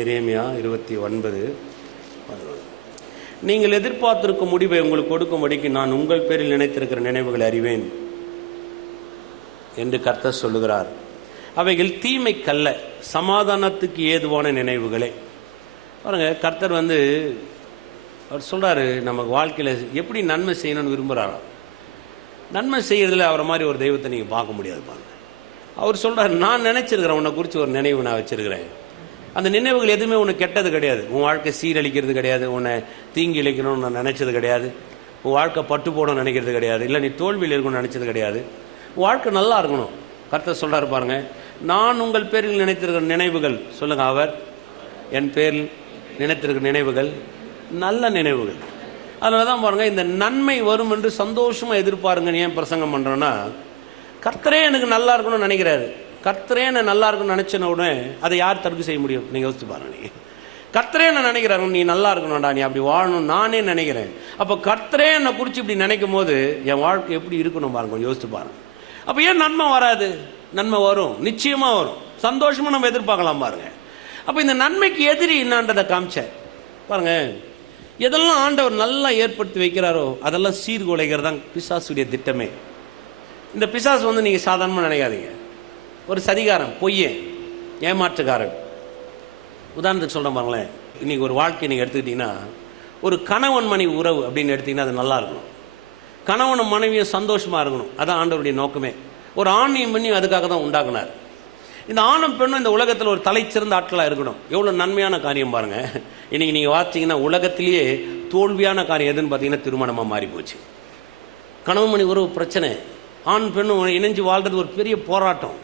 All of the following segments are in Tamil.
எரேமியா 29:11. நீங்கள் எதிர்பார்த்திருக்கும் முடிவை உங்களுக்கு கொடுக்கும்படிக்கு நான் உங்கள் பேரில் நினைத்திருக்கிற நினைவுகளை அறிவேன் என்று கர்த்தர் சொல்லுகிறார். அவைகள் தீமைக்கல்ல, சமாதானத்துக்கு ஏதுவான நினைவுகளே. பாருங்க, கர்த்தர் அவர் சொல்றாரு, நமக்கு வாழ்க்கையில் எப்படி நன்மை செய்யணும்னு விரும்புகிறாரா. நன்மை செய்யறதுல அவரை மாதிரி ஒரு தெய்வத்தை நீங்கள் பார்க்க முடியாது. பாருங்க, அவர் சொல்றாரு, நான் நினைச்சிருக்கிறேன், உன்னை குறித்து ஒரு நினைவு நான் வச்சிருக்கிறேன். அந்த நினைவுகள் எதுவுமே உனக்கு கெட்டது கிடையாது. உன் வாழ்க்கை சீரழிக்கிறது கிடையாது, உன்னை தீங்கி இழைக்கணும்னு நான் நினைச்சது கிடையாது, உன் வாழ்க்கை பட்டு போடணும்னு நினைக்கிறது கிடையாது, இல்லை நீ தோல்வியில் இருக்கணும்னு நினைச்சது கிடையாது. உன் வாழ்க்கை நல்லா இருக்கணும். கர்த்தர் சொல்றாரு பாருங்க, நான் உங்கள் பேரில் நினைத்திருக்கிற நினைவுகள், சொல்லுங்க, அவர் என் பேரில் நினைத்திருக்கிற நினைவுகள் நல்ல நினைவுகள். அதனால தான் பாருங்க, இந்த நன்மை வரும் என்று சந்தோஷமா எதிர்பாருங்க. ஏன் பிரசங்கம் பண்றேன்னா, கர்த்தரே எனக்கு நல்லா இருக்கணும்னு நினைக்கிறாரு. கர்த்தரே நான் நல்லா இருக்கணும்னு நினைச்சன உடனே அதை யார் தடுக்க செய்ய முடியும்? நீங்க யோசிச்சு பாருங்க. நீங்க கர்த்தரே நான் நினைக்கிறாரு, நீ நல்லா இருக்கணும்டா, நீ அப்படி வாழணும் நானே நினைக்கிறேன். அப்போ கர்த்தரே என்னை குறித்து இப்படி நினைக்கும் போது என் வாழ்க்கை எப்படி இருக்கணும் பாருங்க, யோசிச்சு பாருங்க. அப்போ ஏன் நன்மை வராது? நன்மை வரும், நிச்சயமா வரும், சந்தோஷமா நம்ம எதிர்பார்க்கலாம் பாருங்க. அப்போ இந்த நன்மைக்கு எதிரி என்னன்றதை காமிச்சேன் பாருங்க. எதெல்லாம் ஆண்டவர் நல்லா ஏற்படுத்தி வைக்கிறாரோ அதெல்லாம் சீர்குலைகிறது தான் பிசாசுடைய திட்டமே. இந்த பிசாசு நீங்க சாதாரணமாக நினைக்காதீங்க. ஒரு சதிகாரன், பொய்யன், ஏமாற்றுக்காரன். உதாரணத்துக்கு சொல்கிறேன் பாருங்களேன். இன்னைக்கு ஒரு வாழ்க்கை நீங்கள் எடுத்துக்கிட்டீங்கன்னா, ஒரு கணவன் மனைவி உறவு அப்படின்னு எடுத்தீங்கன்னா அது நல்லா இருக்கணும். கணவனும் மனைவியும் சந்தோஷமாக இருக்கணும், அதான் ஆண்டவருடைய நோக்கமே. ஒரு ஆணையும் பெண்ணையும் அதுக்காக தான் உண்டாக்குனார். இந்த ஆணும் பெண்ணும் இந்த உலகத்தில் ஒரு தலைச்சிறந்த ஆட்களாக இருக்கணும். எவ்வளோ நன்மையான காரியம் பாருங்க. இன்னைக்கு நீங்கள் பார்த்தீங்கன்னா உலகத்திலேயே தோல்வியான காரியம் எதுன்னு பார்த்தீங்கன்னா திருமணமாக மாறி போச்சு. கணவன் மனைவி உறவு பிரச்சனை, ஆண் பெண்ணும் இணைஞ்சு வாழ்றது ஒரு பெரிய போராட்டம்.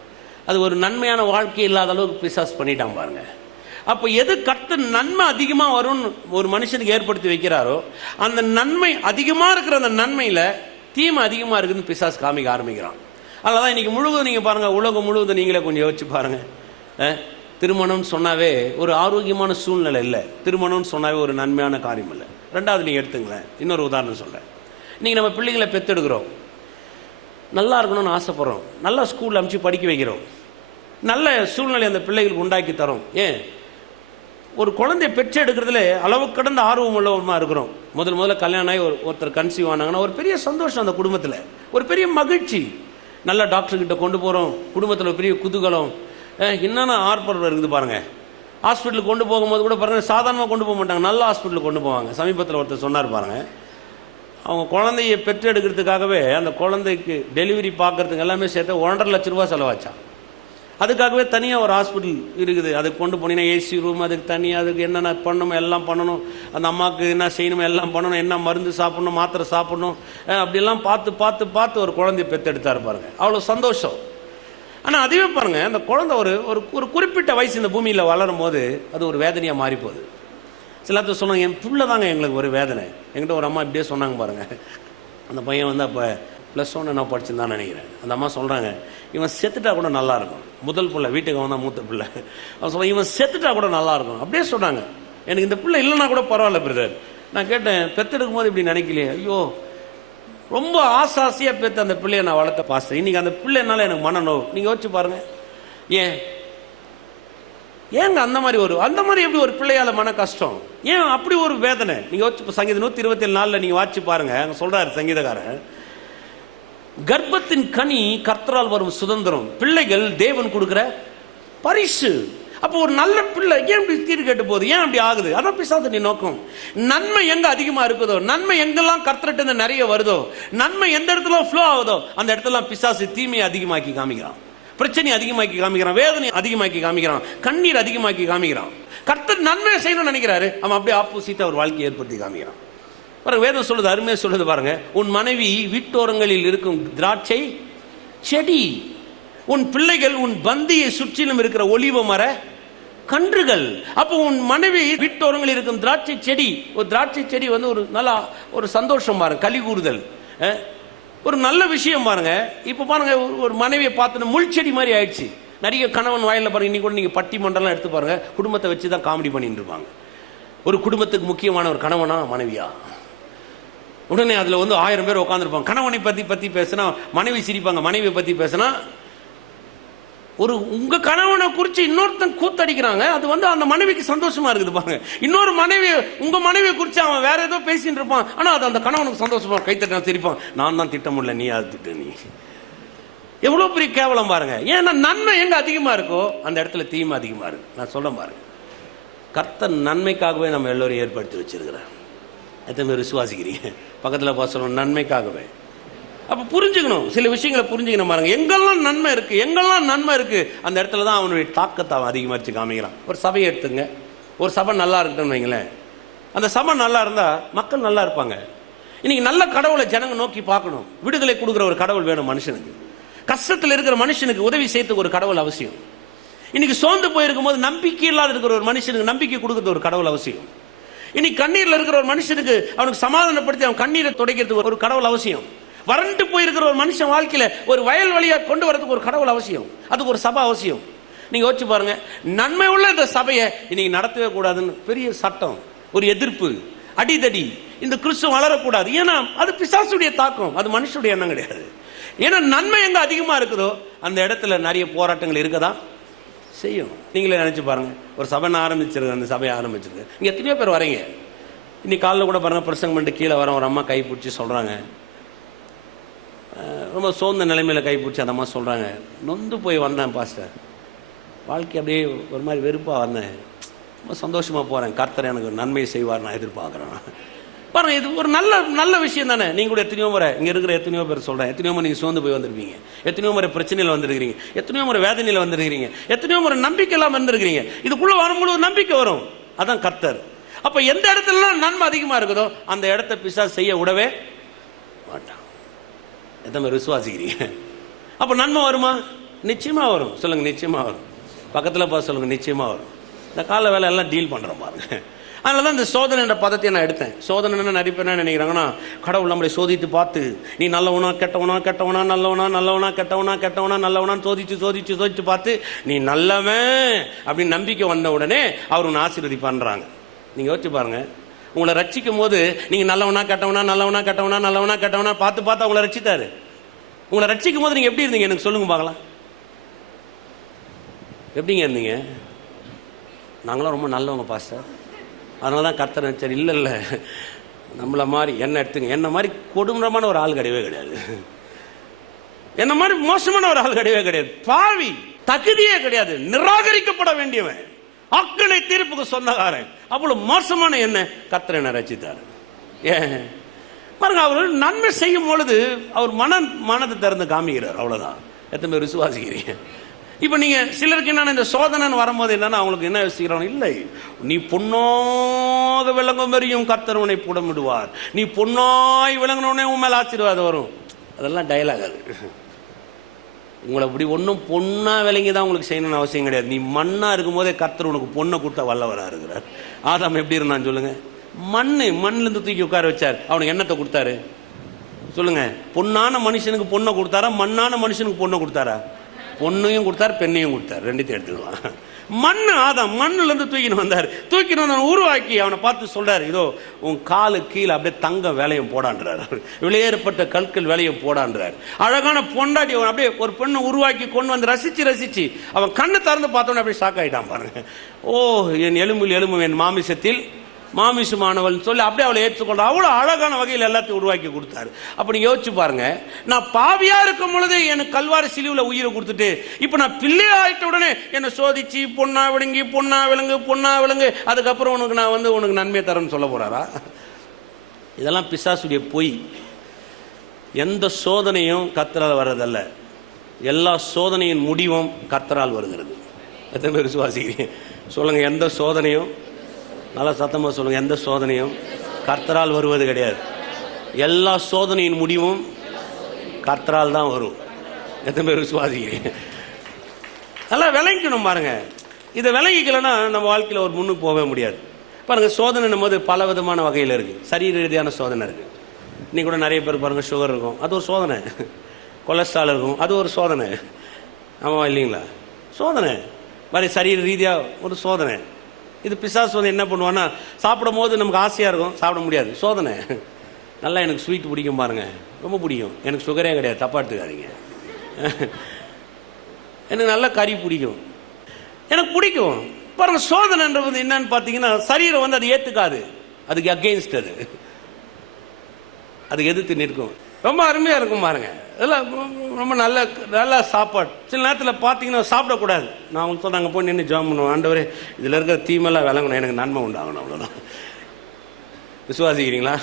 அது ஒரு நன்மையான வாழ்க்கை இல்லாத அளவுக்கு பிசாசு பண்ணிட்டான் பாருங்க. அப்போ எது கர்த்தர் நன்மை அதிகமாக வரும்னு ஒரு மனுஷனுக்கு ஏற்படுத்தி வைக்கிறாரோ, அந்த நன்மை அதிகமாக இருக்கிற அந்த நன்மையில் தீமை அதிகமாக இருக்குதுன்னு பிசாசு காமிக்க ஆரம்பிக்கிறான். அதனால இன்னைக்கு முழுவதும் நீங்கள் பாருங்கள், உலகம் முழுவதும் நீங்களே கொஞ்சம் யோசிச்சு பாருங்கள். திருமணம்னு சொன்னாவே ஒரு ஆரோக்கியமான சூழ்நிலை இல்லை. திருமணம்னு சொன்னாவே ஒரு நன்மையான காரியம் இல்லை. ரெண்டாவது நீங்கள் எடுத்துங்களேன், இன்னொரு உதாரணம் சொல்கிறேன். நீங்கள் நம்ம பிள்ளைகளை பெற்றெடுக்கிறோம், நல்லா இருக்கணும்னு ஆசைப்படுறோம், நல்லா ஸ்கூலில் அனுப்பிச்சு படிக்க வைக்கிறோம், நல்ல சூழ்நிலை அந்த பிள்ளைகளுக்கு உண்டாக்கி தரோம். ஏன் ஒரு குழந்தைய பெற்றெடுக்கிறதுல அளவு கடந்த ஆர்வம் உள்ளவமாக இருக்கிறோம். முதல்ல கல்யாணம் ஆகி ஒருத்தர் கன்சீவ் ஆனாங்கன்னா ஒரு பெரிய சந்தோஷம், அந்த குடும்பத்தில் ஒரு பெரிய மகிழ்ச்சி. நல்ல டாக்டர்கிட்ட கொண்டு போகிறோம், குடும்பத்தில் பெரிய குதூகலம். என்னென்ன ஆர்ப்பரம் இருக்குது பாருங்க. ஹாஸ்பிட்டலுக்கு கொண்டு போகும்போது கூட பாருங்க, சாதாரணமாக கொண்டு போக மாட்டாங்க, நல்ல ஹாஸ்பிட்டலுக்கு கொண்டு போவாங்க. சமீபத்தில் ஒருத்தர் சொன்னார் பாருங்க, அவங்க குழந்தைய பெற்றெடுக்கிறதுக்காகவே அந்த குழந்தைக்கு டெலிவரி பார்க்கறதுக்கு எல்லாமே சேர்த்து 1.5 லட்ச ரூபா செலவாச்சா. அதுக்காகவே தனியாக ஒரு ஹாஸ்பிட்டல் இருக்குது. அதுக்கு கொண்டு போனீங்கன்னா ஏசி ரூம், அதுக்கு தனியாக அதுக்கு என்னென்ன பண்ணணுமோ எல்லாம் பண்ணணும், அந்த அம்மாவுக்கு என்ன செய்யணுமோ எல்லாம் பண்ணணும், என்ன மருந்து சாப்பிடணும், மாத்திரை சாப்பிடணும், அப்படிலாம் பார்த்து பார்த்து பார்த்து ஒரு குழந்தைய பெற்றெடுத்தாரு பாருங்க. அவ்வளோ சந்தோஷம். ஆனால் அதுவே பாருங்க, அந்த குழந்தை ஒரு குறிப்பிட்ட வயசு இந்த பூமியில் வளரும் போது அது ஒரு வேதனையாக மாறி போகுது. சிலர்த்த சொன்னாங்க, என் பிள்ளை தாங்க எங்களுக்கு ஒரு வேதனை. என்கிட்ட ஒரு அம்மா இப்படியே சொன்னாங்க பாருங்க. அந்த பையன் அப்போ +1 என்ன படிச்சுருந்தான்னு நினைக்கிறேன். அந்த அம்மா சொல்கிறாங்க, இவன் செத்துட்டா கூட நல்லா இருக்கும். முதல் பிள்ளை, வீட்டுக்கு வந்தால் மூத்த பிள்ளை. அவன் சொல்ல, இவன் செத்துட்டா கூட நல்லா இருக்கும் அப்படியே சொன்னாங்க. எனக்கு இந்த பிள்ளை இல்லைன்னா கூட பரவாயில்ல பிரதர். நான் கேட்டேன், பெற்றெடுக்கும் போது இப்படி நினைக்கலையே? ஐயோ, ரொம்ப ஆசையாக பெற்ற அந்த பிள்ளையை நான் வளர்த்த பாஸ்டர், இன்னைக்கு அந்த பிள்ளைனால எனக்கு மனநோவு. நீங்கள் யோசிச்சு பாருங்க. ஏங்க அந்த மாதிரி எப்படி ஒரு பிள்ளையால மன கஷ்டம்? ஏன் அப்படி ஒரு வேதனை? நீங்க யோசிச்சு, சங்கீதம் 127:4 நீங்க வாட்சி பாருங்க. அங்க சொல்றாரு சங்கீதக்காரன், கர்ப்பத்தின் கனி கர்த்தரால் வரும் சுதந்திரம், பிள்ளைகள் தேவன் கொடுக்கிற பரிசு. அப்போ ஒரு நல்ல பிள்ளை ஏன் இப்படி தீர்வு கேட்டு போகுது? ஏன் அப்படி ஆகுது? அதான் பிசாசுடைய நோக்கம். நன்மை எங்க அதிகமா இருக்குதோ, நன்மை எங்கெல்லாம் கர்த்தர்கிட்ட நிறைய வருதோ, நன்மை எந்த இடத்துல ஃப்ளோ ஆகுதோ அந்த இடத்துல பிசாசு தீமையை அதிகமாக்கி காமிக்கிறான், பிரச்சனை அதிகமாக்கி காமிக்கிறான், வேதனை அதிகமாக்கி காமிக்கிறான், கண்ணீர் அதிகமாக்கி காமிக்கிறான். கர்த்தர் நன்மை செய்யணும்னு நினைக்கிறாரு, அவன் அப்படியே ஆப்போசிட்டா ஒரு வாழ்க்கையை ஏற்படுத்தி காமிக்கிறான். பாருங்க, வேதம் சொல்லுது, அருமையா சொல்லுது பாருங்க, உன் மனைவி வீட்டோரங்களில் இருக்கும் திராட்சை செடி, உன் பிள்ளைகள் உன் பந்தியை சுற்றிலும் இருக்கிற ஒலிவ மர கன்றுகள். அப்போ உன் மனைவி வீட்டோரங்களில் இருக்கும் திராட்சை செடி. ஒரு திராட்சை செடி ஒரு நல்ல ஒரு சந்தோஷம் பாருங்க, களி கூறுதல், ஒரு நல்ல விஷயம் பாருங்க. இப்ப பாருங்க, ஒரு மனைவியை பார்த்து முள் செடி மாதிரி ஆயிடுச்சு. நிறைய கணவன் வாயில பாருங்க, இன்னைக்கு கூட நீங்க பட்டி மண்டலம் எடுத்து பாருங்க, குடும்பத்தை வச்சுதான் காமெடி பண்ணிட்டு இருப்பாங்க. ஒரு குடும்பத்துக்கு முக்கியமான ஒரு கணவனா மனைவியா, உடனே அதுல 1000 பேர் உட்காந்துருப்பாங்க. கணவனை பத்தி பேசினா மனைவி சிரிப்பாங்க, மனைவியை பத்தி பேசினா உங்க கணவனை குறித்து இன்னொருத்தன் கூத்தடிக்கிறாங்க, அது வந்து அந்த மனைவிக்கு சந்தோஷமா இருக்குது பாருங்க. இன்னொரு மனைவி உங்க மனைவியை குறித்து அவன் வேற ஏதோ பேசிட்டு இருப்பான், ஆனா அது அந்த கணவனுக்கு சந்தோஷமா கைத்தட்ட சிரிப்பான். நான் தான் திட்ட முடியல, நீ அது திட்ட. நீ எவ்வளவு பெரிய கேவலம் பாருங்க. ஏன்னா நன்மை எங்க அதிகமா இருக்கோ அந்த இடத்துல தீமை அதிகமா இருக்கு. நான் சொல்ல பாருங்க, கர்த்தர் நன்மைக்காகவே நம்ம எல்லோரும் ஏற்படுத்தி வச்சிருக்கிறார். எத்தனை பேர் விசுவாசிக்கிறீங்க? பக்கத்தில் பார்த்து சொல்லணும், நன்மைக்காகவே. அப்போ புரிஞ்சுக்கணும், சில விஷயங்களை புரிஞ்சுக்கணும் பாருங்க. எங்கெல்லாம் நன்மை இருக்கு, எங்கெல்லாம் நன்மை இருக்கு, அந்த இடத்துல தான் அவனுடைய தாக்கத்தை அவன் அதிகமாச்சு காமிக்கிறான். ஒரு சபையை எடுத்துங்க, ஒரு சபை நல்லா இருக்குன்னு வைங்களேன். அந்த சபை நல்லா இருந்தா மக்கள் நல்லா இருப்பாங்க. இன்னைக்கு நல்ல கடவுளை ஜனங்க நோக்கி பார்க்கணும். விடுதலை கொடுக்குற ஒரு கடவுள் வேணும் மனுஷனுக்கு. கஷ்டத்தில் இருக்கிற மனுஷனுக்கு உதவி செய்யறதுக்கு ஒரு கடவுள் அவசியம். இன்னைக்கு சோர்ந்து போயிருக்கும் போது நம்பிக்கை இல்லாத இருக்கிற ஒரு மனுஷனுக்கு நம்பிக்கை கொடுக்கறது ஒரு கடவுள் அவசியம். இன்னைக்கு கண்ணீர்ல இருக்கிற ஒரு மனுஷனுக்கு அவனுக்கு சமாதானப்படுத்தி அவன் கண்ணீரை துடைக்கிறதுக்கு ஒரு கடவுள் அவசியம். வறண்டு போயிருக்கிற ஒரு மனுஷன் வாழ்க்கையில ஒரு வயல் வழியா கொண்டு வரதுக்கு ஒரு கடவுள் அவசியம். அதுக்கு ஒரு சபை அவசியம். நீங்க யோசிச்சு பாருங்க, நன்மை உள்ள இந்த சபையை இன்னைக்கு நடத்தவே கூடாதுன்னு பெரிய சட்டம், ஒரு எதிர்ப்பு, அடிதடி. இந்த கிறிஸ்துவ வளரக்கூடாது. ஏன்னா அது பிசாசுடைய தாக்கம், அது மனுஷனுடைய எண்ணம் கிடையாது. ஏன்னா நன்மை எங்க அதிகமா இருக்குதோ அந்த இடத்துல நிறைய போராட்டங்கள் இருக்கதான் செய்யும். நீங்களே நினைச்சு பாருங்க, ஒரு சபை ஆரம்பிச்சிருக்கு, அந்த சபையை ஆரம்பிச்சிருக்கு, இங்க எத்தனையோ பேர் வரீங்க. இன்னைக்கு காலைல கூட பாருங்க, பிரசங்கம் பண்ணிட்டு கீழே வர ஒரு அம்மா கை பிடிச்சி சொல்றாங்க, ரொம்ப சோர்ந்த நிலைமையில கை பிடிச்சி அந்த அம்மா சொல்றாங்க, நொந்து போய் வந்தேன் பாஸ்டர், வாழ்க்கை அப்படியே ஒரு மாதிரி வெறுப்பா வந்தேன், ரொம்ப சந்தோஷமா போறேன், கர்த்தர் எனக்கு நன்மை செய்வார் நான் எதிர்பார்க்கிறேன். பாருங்க, இது ஒரு நல்ல நல்ல விஷயம் தானே. நீங்க கூட எத்தனையோ முறை இங்க இருக்கிற எத்தனையோ பேர் சொல்றேன், எத்தனையோ முறை நீங்க சோர்ந்து போய் வந்திருப்பீங்க, எத்தனையோ முறை பிரச்சனையில வந்திருக்கிறீங்க, எத்தனையோ முறை வேதனையில வந்திருக்கிறீங்க, எத்தனையோ முறை நம்பிக்கை இல்லாம இருந்திருக்கிறீங்க. இதுக்குள்ள வரும்போது நம்பிக்கை வரும், அதான் கர்த்தர். அப்ப எந்த இடத்துல நன்மை அதிகமா இருக்குதோ அந்த இடத்த பிசாசு செய்ய விடவே மாட்டான். எத்தனை பேர் விசுவாசிக்கிறீங்க? அப்ப நன்மை வருமா? நிச்சயமா வரும். சொல்லுங்க, நிச்சயமா வரும். பக்கத்துல பார்த்து சொல்லுங்க, நிச்சயமா வரும். இந்த கால வேலை எல்லாம் டீல் பண்றோம் பாருங்க. அதனாலதான் இந்த சோதனை என்ற பதத்தை நான் எடுத்தேன். சோதனை நிறைய பேர் என்ன நினைக்கிறாங்கன்னா, கடவுள் நம்மளை சோதித்து பார்த்து நீ நல்லவனா கெட்டவனா, கெட்டவனா நல்லவனா, நல்லவனா கெட்டவனா, கெட்டவனா நல்லவனான்னு சோதிச்சு பார்த்து நீ நல்லவன் அப்படின்னு நம்பிக்கை வந்த உடனே அவர் உன்னை ஆசீர்வதிப்பான்றாங்க. நீங்க யோசிச்சு பாருங்க, உங்களை ரட்சிக்கும் போது நீங்க நல்லவனா கெட்டவனா, நல்லவனா கெட்டவனா, நல்லவனா கெட்டவனா பார்த்து அவங்களை ரட்சித்தாரு. உங்களை ரட்சிக்கும் போது நீங்க எப்படி இருந்தீங்க எனக்கு சொல்லுங்க பார்க்கலாம். எப்படிங்க இருந்தீங்க? நாங்களாம் ரொம்ப நல்லவங்க பாஸ்டர், அதனால தான் கர்த்தர் நினைச்சார். இல்லை, நம்மளை மாதிரி என்ன எடுத்துங்க, என்ன மாதிரி கொடூரமான ஒரு ஆள் கிடையவே கிடையாது, என்ன மாதிரி மோசமான ஒரு ஆள் கிடையவே கிடையாது, பாவி, தகுதியே கிடையாது, நிராகரிக்கப்பட வேண்டியவன், அக்கனை தீர்ப்புக்கு சொந்தக்காரன், அவ்வளவு மோசமான என்ன கர்த்தர் என்ன ரட்சித்தார். ஏன் பாருங்க, அவர் நன்மை செய்யும் பொழுது அவர் மனதை திறந்து காமிக்கிறார், அவ்வளவுதான். எத்தனை பேர் விசுவாசிக்கிறீங்க? இப்ப நீங்க சிலருக்கு என்னன்னா, இந்த சோதனை வரும்போது என்னன்னா அவங்களுக்கு என்ன யோசிக்கிறாங்க, இல்லை நீ பொன்னாக விளங்கும் வரையும் கர்த்தர் உன்னை புடமிடுவார், நீ பொன்னாய் விளங்கினோடனே உன் மேல ஆசீர்வாதம் வரும். அதெல்லாம் டயலாக். அது உங்களை அப்படி ஒன்றும் பொண்ணா விளங்கி தான் உங்களுக்கு செய்யணும்னு அவசியம் கிடையாது. நீ மண்ணா இருக்கும் போதே கர்த்தர் உனக்கு பொண்ணை கொடுத்தா வல்லவரா இருக்கிறார். ஆதாம் எப்படி இருந்தான்னு சொல்லுங்க, மண்ணுல இருந்து தூக்கி உட்கார வச்சார், அவனுக்கு என்னத்தை கொடுத்தாரு சொல்லுங்க? பொன்னான மனுஷனுக்கு பொண்ணை கொடுத்தாரா, மண்ணான மனுஷனுக்கு பொண்ணை கொடுத்தாரா? பொண்ணையும் கொடுத்தார், பெண்ணையும் கொடுத்தார், ரெண்டுத்தையும் எடுத்துக்கலாம். மண்ணு ஆதாம் மண்ணுல இருந்து தூக்கின்னு வந்தார், உருவாக்கி அவனை பார்த்து சொல்றாரு, இதோ உன் காலு கீழே அப்படியே தங்க வேலையும் போடான்றார், வெளியேறப்பட்ட கற்கள் வேலையும் போடான்றார். அழகான பொண்டாட்டி அவன் அப்படியே ஒரு பெண்ணை உருவாக்கி கொண்டு வந்து ரசிச்சு அவன் கண்ணை திறந்து பார்த்தோன்னு அப்படியே ஷாக் ஆயிட்டான் பாருங்க. ஓ, என் எலும்பில் எலும்பு, என் மாமிசத்தில் மாமிசமானவள் சொல்லி அப்படியே அவளை ஏற்றுக்கொள்ள அவ்வளவு அழகான வகையில் எல்லாத்தையும் உருவாக்கி கொடுத்தாரு. அப்ப நீங்க யோசிச்சு பாருங்க, நான் பாவியா இருக்கும் பொழுது எனக்கு கல்வாரி சிலுவையில் உயிரை கொடுத்துட்டு இப்ப நான் பிள்ளையா ஆயிட்ட உடனே என்னை சோதிச்சு பொண்ணா விளங்கு அதுக்கப்புறம் உனக்கு நன்மை தரேன்னு சொல்ல போறாரா? இதெல்லாம் பிசாசுடைய பொய். எந்த சோதனையும் கர்த்தரால் வர்றதல்ல, எல்லா சோதனையின் முடிவும் கர்த்தரால் வருகிறது. எத்தனை பேர் விசுவாசிக்கிறீங்க? சொல்லுங்க, எந்த சோதனையும், நல்லா சத்தமா சொல்லுங்க, எந்த சோதனையும் கர்த்தரால் வருவது கிடையாது. எல்லா சோதனையின் முடிவும் கர்த்தரால் தான் வரும். எத்தனை பேர் விசுவாசிக்கிறீங்க? நல்லா விளங்கிக்கணும் பாருங்க. இதை விளங்கிக்கலன்னா நம்ம வாழ்க்கையில் ஒரு முன்னுக்கு போகவே முடியாது. பாருங்க, சோதனை போது பல விதமான வகையில் இருக்கு. சரீர ரீதியான சோதனை இருக்கு. இன்னைக்கு கூட நிறைய பேர் பாருங்க, சுகர் இருக்கும், அது ஒரு சோதனை. கொலஸ்ட்ரால் இருக்கும், அது ஒரு சோதனை. ஆமாம் இல்லைங்களா? சோதனை மாதிரி சரீர ரீதியாக ஒரு சோதனை. இது பிசாசு வந்து என்ன பண்ணுவான்னா, சாப்பிடும் போது நமக்கு ஆசையாக இருக்கும், சாப்பிட முடியாது, சோதனை. நல்லா எனக்கு ஸ்வீட் பிடிக்கும் பாருங்க, ரொம்ப பிடிக்கும், எனக்கு சுகரே கிடையாது, தப்பா எடுத்துக்காதீங்க. எனக்கு நல்ல கறி பிடிக்கும், எனக்கு பிடிக்கும். பாருங்க, சோதனைன்றது என்னன்னு பார்த்தீங்கன்னா சரீரம் வந்து அது ஏற்றுக்காது, அதுக்கு அகெயின்ஸ்ட், அதுக்கு எதிர்த்து நிற்கும். ரொம்ப அருமையாக இருக்கும் பாருங்க. இதெல்லாம் ரொம்ப நல்ல சாப்பாடு. சில நேரத்தில் பார்த்தீங்கன்னா சாப்பிடக்கூடாது. நான் உங்களுக்கு சொன்ன அங்கே போய் நின்று ஜாம் பண்ணுவேன், ஆண்டவரே இதில் இருக்கிற தீமெல்லாம் விளங்கணும், எனக்கு நன்மை உண்டாகணும், அவ்வளோதான். விசுவாசிக்கிறீங்களா?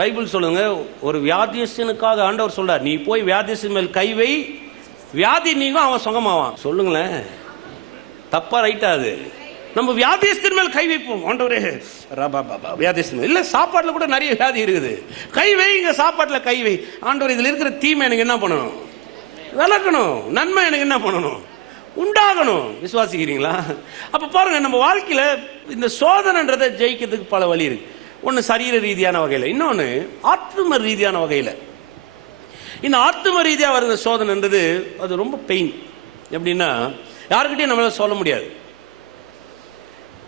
பைபிள் சொல்லுங்க, ஒரு வியாதியஸ்தனுக்காக ஆண்டவர் சொல்றார், நீ போய் வியாதியஸ்தன் மேல் கை வை, வியாதி நீங்கும், அவன் சுகமாவான். சொல்லுங்களேன், தப்பா ரைட்டா? அது நம்ம வியாதியஸ்தன் மேல் கை வைப்போம், ஆண்டவரே வியாதியஸ்தன் இல்லை. சாப்பாட்டில் கூட நிறைய வியாதி இருக்குது, கை வை, இங்க சாப்பாட்டில் கை வை. ஆண்டவர் இதில் இருக்கிற தீமை எனக்கு என்ன பண்ணணும்? விளக்கணும். நன்மை எனக்கு என்ன பண்ணணும்? உண்டாகணும். விசுவாசிக்கிறீங்களா? அப்ப பாருங்க, நம்ம வாழ்க்கையில இந்த சோதனைன்றதை ஜெயிக்கிறதுக்கு பல வழி இருக்கு. ஒன்று சரீர ரீதியான வகையில், இன்னொன்று ஆத்ம ரீதியான வகையில். இந்த ஆத்ம ரீதியாக வருகிற சோதனைன்றது அது ரொம்ப பெயின். எப்படின்னா யாருக்கிட்டையும் நம்மளால சொல்ல முடியாது.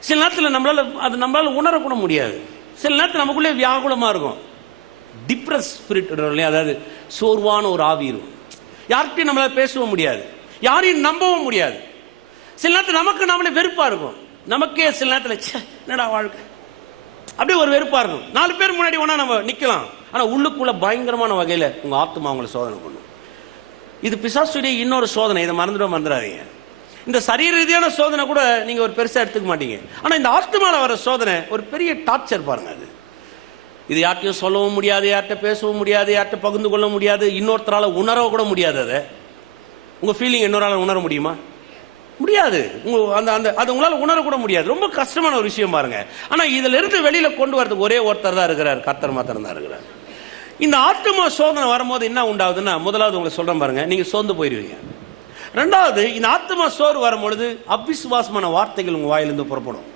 சில நேரத்தில் நம்மளால உணரக்கூட முடியாது. சில நேரத்தில் நமக்குள்ளே வியாகுலமாக இருக்கும், டிப்ரெஸ் ஸ்பிரிட், அதாவது சோர்வான ஒரு ஆவி இருக்கும். யார்கிட்டையும் நம்மளால பேசவும் முடியாது, யாரையும் நம்பவும் முடியாது. சில நேரத்தில் நமக்கு நம்மளே வெறுப்பாக இருக்கும். நமக்கே சில நேரத்தில் என்னடா வாழ்க்கை, அப்படியே ஒரு வெறுப்பாக இருக்கும். 4 பேர் முன்னாடி ஒன்றா நம்ம நிற்கலாம், ஆனால் உள்ளுக்குள்ள பயங்கரமான வகையில் உங்கள் ஆத்மா அவங்களை சோதனை பண்ணும். இது பிசாசுடைய இன்னொரு சோதனை, இதை மறந்துடாதீங்க. இந்த சரீர ரீதியான சோதனை கூட நீங்கள் ஒரு பெருசாக எடுத்துக்க மாட்டீங்க, ஆனால் இந்த ஆத்மாவில் வர சோதனை ஒரு பெரிய டார்ச்சர் பாருங்க. இது யார்ட்டையும் சொல்லவும் முடியாது, யார்கிட்ட பேசவும் முடியாது, யார்கிட்ட பகிர்ந்து கொள்ள முடியாது, இன்னொருத்தரால் உணரவும் கூட முடியாது. அதை உங்கள் ஃபீலிங் இன்னொரு உணர முடியுமா? முடியாது. அது உங்களால் உணரக்கூட முடியாது. ரொம்ப கஷ்டமான ஒரு விஷயம் பாருங்க. ஆனால் இதில் இருந்து வெளியில் கொண்டு வரதுக்கு ஒரே ஒருத்தர் தான் இருக்கிறார், கர்த்தர் மாத்திரம் தான் இருக்கிறார். இந்த ஆத்மா சோதனை வரும்போது என்ன உண்டாகுதுன்னா, முதலாவது உங்களை சொல்கிறேன் பாருங்க, நீங்கள் சோர்ந்து போயிடுவீங்க. ரெண்டாவது, இந்த ஆத்மா சோறு வரும்பொழுது அவிசுவாசமான வார்த்தைகள் உங்கள் வாயிலிருந்து புறப்படும்.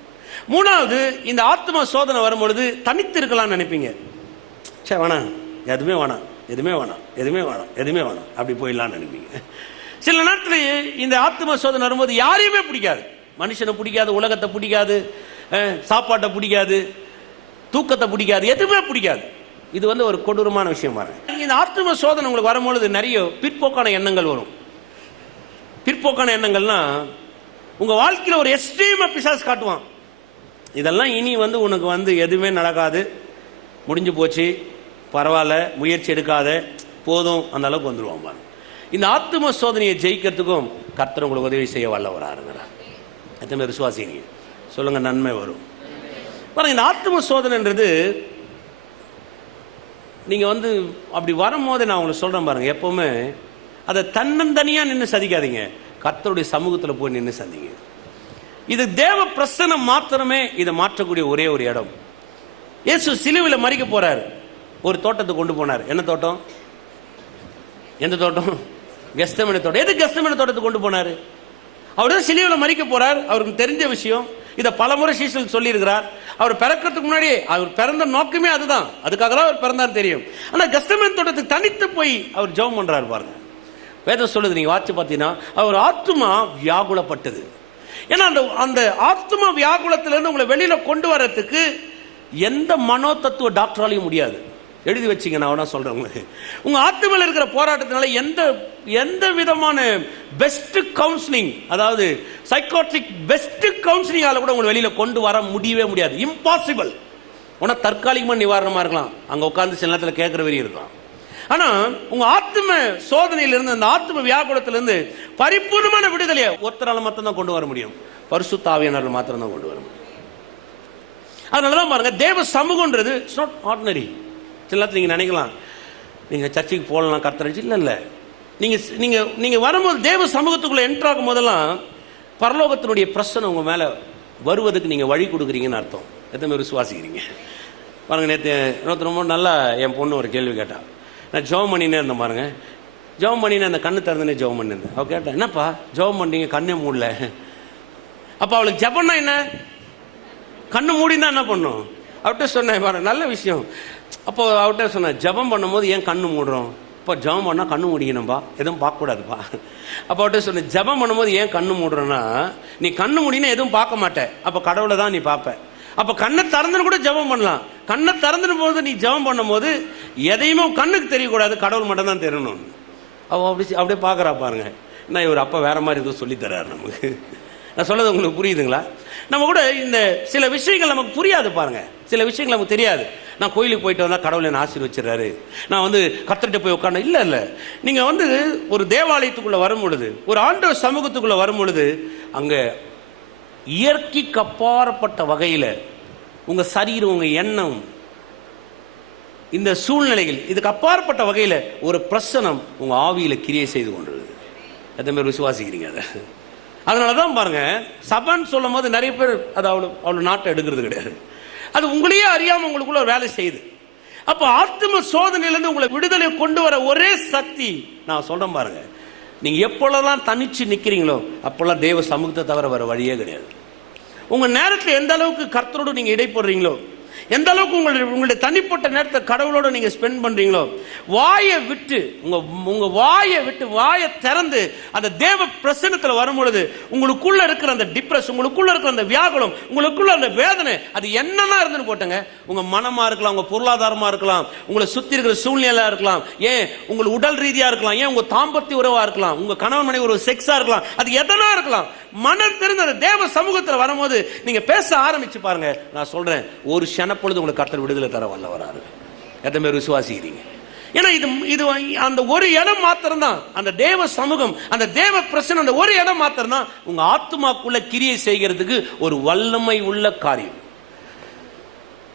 மூணாவது, இந்த ஆத்மா சோதனை வரும்பொழுது தனித்து இருக்கலாம்னு நினைப்பீங்க. வேணாம், எதுவுமே வேணாம், எதுவுமே வேணாம், எதுவுமே வேணாம், எதுவுமே வேணாம், அப்படி போயிடலாம்னு நினைப்பீங்க. சில நேரத்தில் இந்த ஆத்மா சோதனை வரும்போது யாரையுமே பிடிக்காது. மனுஷனை பிடிக்காது, உலகத்தை பிடிக்காது, சாப்பாட்டை பிடிக்காது, தூக்கத்தை பிடிக்காது, எதுவுமே பிடிக்காது. இது வந்து ஒரு கொடூரமான விஷயம் பாருங்க. இந்த ஆத்மா சோதனை உங்களுக்கு வரும்பொழுது நிறைய பிற்போக்கான எண்ணங்கள் வரும். பிற்போக்கான எண்ணங்கள்னா உங்க வாழ்க்கையில ஒரு எக்ஸ்ட்ரீமா பிசாசு காட்டுவான். இதெல்லாம் இனி வந்து உனக்கு வந்து எதுவுமே நடக்காது, முடிஞ்சு போச்சு, பரவாயில்ல, முயற்சி எடுக்காத, போதும், அந்த அளவுக்கு வந்துடுவான் பாருங்க. இந்த ஆத்ம சோதனையை ஜெயிக்கிறதுக்கும் கர்த்தர் உங்களுக்கு உதவி செய்ய வல்லவராக இருக்கிறார். எத்தனை விசுவாசிங்க சொல்லுங்க, நன்மை வரும் பாருங்க. இந்த ஆத்ம சோதனைன்றது நீங்க வந்து அப்படி வரும்போது நான் உங்களுக்கு சொல்றேன் பாருங்க, எப்பவுமே அதை தன்னந்தனியா நின்று சதிக்காதீங்க, கர்த்தருடைய சமூகத்தில் போய் நின்று சந்திங்க. இது தேவ பிரசன்னம் மாத்திரமே இதை மாற்றக்கூடிய ஒரே ஒரு இடம். இயேசு சிலுவையில் மரிக்க போறார், ஒரு தோட்டத்துக்கு கொண்டு போனார். என்ன தோட்டம்? எந்த தோட்டம்? கெத்செமனே தோட்டம். எது கெத்செமனே தோட்டத்துக்கு கொண்டு போனார்? அவர் தான் சிலுவையில் மரிக்க போறார். அவருக்கு தெரிஞ்ச விஷயம், இதை பலமுறை சீஷர்களுக்கு சொல்லி இருக்கிறார். அவர் பிறக்கிறதுக்கு முன்னாடி அவர் பிறந்த நோக்கமே அதுதான், அதுக்காக தான் அவர் பிறந்தார் தெரியும். ஆனா கெத்செமனே தோட்டத்துக்கு தனித்து போய் அவர் ஜெபம் பண்றாரு பாருங்க. வேதம் சொல்லுது, நீங்க வாட்சி பார்த்தீங்கன்னா அவர் ஆத்மா வியாகுலப்பட்டது. ஏன்னா அந்த ஆத்மா வியாகுலத்திலிருந்து உங்களை வெளியில கொண்டு வரதுக்கு எந்த மனோ தத்துவ டாக்டராலையும் முடியாது. எழுதி வச்சிங்க, நான் சொல்றேன் உங்களுக்கு. உங்க ஆத்மாவில் இருக்கிற போராட்டத்தினால எந்த விதமான பெஸ்ட் கவுன்சிலிங், அதாவது சைக்காட்ரிக் பெஸ்ட் கவுன்சிலிங்கால கூட உங்களை வெளியில கொண்டு வர முடியவே முடியாது. இம்பாசிபிள். உன தற்காலிகமா நிவாரணமா இருக்கலாம், அங்க உட்கார்ந்து சில நேரத்தில் கேட்கிற வரி இருக்கலாம். ஆனா உங்க ஆத்ம சோதனையிலிருந்து, அந்த ஆத்ம வியாகுலத்திலிருந்து பரிபூர்ணமான விடுதலையை ஒருத்தரால மாத்திரம் தான் கொண்டு வர முடியும், பரிசுத்த ஆவியானவரால் மாத்திரம் தான் கொண்டு வர முடியும். அதனாலதான் பாருங்க, தேவ சமூகம்ன்றது இட்ஸ் நாட் ஆர்டினரி. சில நேரத்தில் நீங்க நினைக்கலாம், நீங்க சர்ச்சைக்கு போகலாம் கர்த்தர், இல்ல. நீங்க வரும்போது தேவ சமூகத்துக்குள்ள என்ட்ராகும் போதெல்லாம் பரலோகத்தினுடைய பிரச்சனை உங்க மேல வருவதற்கு நீங்க வழி கொடுக்குறீங்கன்னு அர்த்தம். எத்தனை பேர் விசுவாசிக்கிறீங்க பாருங்க. நேற்று ரொம்ப நல்லா என் பொண்ணு ஒரு கேள்வி கேட்டா. நான் ஜெபம் பண்ணினே இருந்தேன் பாருங்க. ஜெபம் பண்ணினேன், அந்த கண்ணு திறந்தனே ஜெபம் பண்ணிருந்தேன். அவ கேட்டேன், என்னப்பா ஜெபம் பண்ணீங்க, கண்ணே மூடல? அப்ப அவளுக்கு ஜெபம்னா என்ன, கண்ணு மூடினா என்ன பண்ணும்? அவர்கிட்ட சொன்னேன் பாருங்க, நல்ல விஷயம். அப்போ அவர்கிட்ட சொன்னேன், ஜெபம் பண்ணும்போது ஏன் கண்ணு மூடுறோம்? இப்போ ஜெபம் பண்ணா கண்ணு மூடிக்கணும்பா, எதுவும் பார்க்கக்கூடாதுப்பா. அப்போ அவர்கிட்ட சொன்னேன், ஜெபம் பண்ணும்போது ஏன் கண்ணு மூடுறோன்னா, நீ கண்ணு மூடினா எதுவும் பார்க்க மாட்டேன், அப்போ கடவுளை தான் நீ பார்ப்ப. அப்ப கண்ணை திறந்துன்னு கூட ஜெபம் பண்ணலாம். கண்ணை திறந்துன்னு போது நீ ஜெபம் பண்ணும் போது எதையுமே கண்ணுக்கு தெரியக்கூடாது, கடவுள் மட்டும் தான் தெரியணும். அவ அப்படியே பாக்குறா பாருங்க. நான் இவர் அப்பா வேற மாதிரி எதுவும் சொல்லித்தராரு நமக்கு. நான் சொல்றது உங்களுக்கு புரியுதுங்களா? நம்ம கூட இந்த சில விஷயங்கள் நமக்கு புரியாது பாருங்க, சில விஷயங்கள் நமக்கு தெரியாது. நான் கோயிலுக்கு போயிட்டு வந்தால் கடவுளை என்ன ஆசீர்வச்சிடுறாரு, நான் வந்து கர்த்தர்கிட்ட போய் உட்காந்து இல்லை. நீங்கள் வந்து ஒரு தேவாலயத்துக்குள்ளே வரும் பொழுது, ஒரு ஆண்டவர் சமூகத்துக்குள்ளே வரும் பொழுது, அங்கே இயற்கைக்கு அப்பாற்பட்ட வகையில் உங்கள் சரீரம், உங்கள் எண்ணம், இந்த சூழ்நிலைகள் இதுக்கு அப்பாற்பட்ட வகையில் ஒரு பிரசனம் உங்கள் ஆவியில் கிரியை செய்து கொண்டிருக்கு. அதே மாதிரி விசுவாசிக்கிறீங்க அதை. அதனால தான் பாருங்க, சபைன்னு சொல்லும் போது நிறைய பேர் அது அவ்வளோ நாட்டை எடுக்கிறது கிடையாது. அது உங்களையே அறியாமல் உங்களுக்குள்ள ஒரு வேலை செய்யுது. அப்போ ஆத்ம சோதனையிலேருந்து உங்களை விடுதலை கொண்டு வர ஒரே சக்தி நான் சொல்றேன் பாருங்க, நீங்க எப்பொழுதெல்லாம் தனிச்சு நிற்கிறீங்களோ அப்போல்லாம் தேவ சமூகத்தை தவிர வர வழியே கிடையாது. உங்க நேரத்தில் எந்த அளவுக்கு கர்த்தரோடு நீங்க இடைப்படுறீங்களோ, எந்த அளவுக்கு உங்களுடைய தனிப்பட்ட நேரத்தை கடவுளோட நீங்க ஸ்பெண்ட் பண்றீங்களோ, வாயை விட்டு உங்க வாயை திறந்து அந்த தேவ பிரசன்னத்தில் வரும் பொழுது உங்களுக்குள்ள இருக்கிற அந்த டிப்ரெஷன், உங்களுக்குள்ள இருக்கிற அந்த வியாகுலம், உங்களுக்குள்ள அந்த வேதனை, அது என்னன்னா இருந்துன்னு போட்டங்க, உங்க மனமா இருக்கலாம், உங்க பொருளாதாரமா இருக்கலாம், உங்களை சுத்தி இருக்கிற சூழ்நிலையா இருக்கலாம், ஏன் உங்கள் உடல் ரீதியா இருக்கலாம், ஏன் உங்க தாம்பத்திய உறவா இருக்கலாம், உங்க கணவன் மனைவி ஒரு செக்ஸா இருக்கலாம், அது எதனா இருக்கலாம். மனம் தெரிந்த அந்த தேவ சமூகத்தில் வரும்போது நீங்க பேச ஆரம்பிச்சு பாருங்க, நான் சொல்றேன் ஒரு பொழுது உங்களுக்கு கர்த்தர் விடுதலை தர வல்லவராரு. எத்தனை பேர் விசுவாசிக்கிறீங்க? ஏன்னா இது அந்த ஒரு இடம் மாத்திரம் தான், அந்த தேவ சமூகம், அந்த தேவ பிரசன்னம், அந்த ஒரு இடம் மாத்திரம் தான் உங்க ஆத்மாக்குள்ள கிரியை செய்கிறதுக்கு ஒரு வல்லமை உள்ள காரியம்.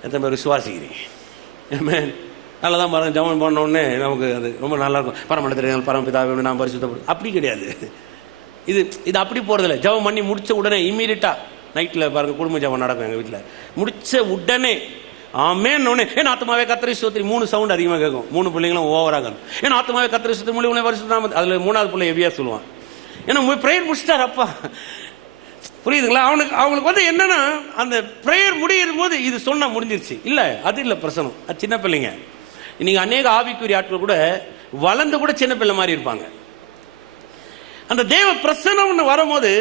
எத்தனை பேர் விசுவாசிக்கிறீங்க? நல்லதான் பாருங்க, ஜெபம் பண்ண உடனே நமக்கு அது ரொம்ப நல்லா இருக்கும். பரமண்டத்தில் பரமபிதாவே நாம் பரிசுத்தப்படும் அப்படி கிடையாது. இது அப்படி போறதில்லை. ஜெபம் பண்ணி முடிச்ச உடனே இம்மீடியட்டா நைட்டில் பாருங்க குடும்ப ஜெபம் நடக்கும் எங்கள் வீட்டில். முடிச்ச உடனே ஆமென் உடனே ஏன் ஆத்மாவே கர்த்தரை ஸ்தோத்திரி 3 சவுண்ட் அதிகமாக கேட்கும். 3 பிள்ளைங்களும் ஓவராகும். ஏன்னா ஆத்மாவே கர்த்தரை ஸ்தோத்திரி மூலியமா பரிசுத்தம். அதில் 3வது பிள்ளை ஹெவியா சொல்லுவான். ஏன்னா பிரேயர் முடிச்சிட்டார் அப்பா. புரியுதுங்களா? அவங்களுக்கு வந்து என்னன்னா அந்த பிரேயர் முடியும் போது இது சொன்னா முடிஞ்சிருச்சு. இல்லை, அது இல்லை பிரசனம். அது சின்ன பிள்ளைங்க. இன்னைக்கு அநேக ஆவிக்குரிய ஆட்கள் கூட வளர்ந்து கூட சின்ன பிள்ளை மாதிரி இருப்பாங்க. அந்த தேவ பிரசனம்னு வரும்போது,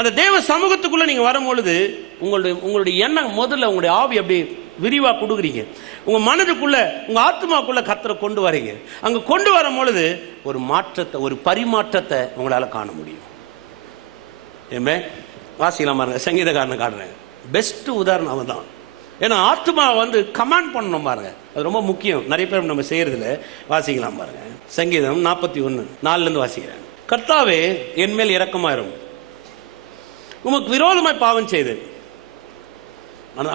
அந்த தேவ சமூகத்துக்குள்ள நீங்க வரும்பொழுது உங்களுடைய எண்ணம் முதல்ல உங்களுடைய ஆவி அப்படி விரிவா கொடுக்குறீங்க. உங்க மனதுக்குள்ள, உங்க ஆத்மாக்குள்ள கர்த்தரை கொண்டு வரீங்க. அங்க கொண்டு வரும் பொழுது ஒரு மாற்றத்தை, ஒரு பரிமாற்றத்தை உங்களால காண முடியும். ஏமே வாசிக்கலாம் பாருங்க, சங்கீதக்காரனை காட்டுறேன். பெஸ்ட் உதாரணம் அவன் தான். ஏன்னா ஆத்மா வந்து கமாண்ட் பண்ணணும் பாருங்க, அது ரொம்ப முக்கியம். நிறைய பேர் நம்ம செய்யறதுல. வாசிக்கலாம் பாருங்க, சங்கீதம் 41:4 வாசிக்கிறேன். கர்த்தாவே என் மேல் இரக்கமாயிரும், உமக்கு விரோதமாய் பாவம் செய்தேன்.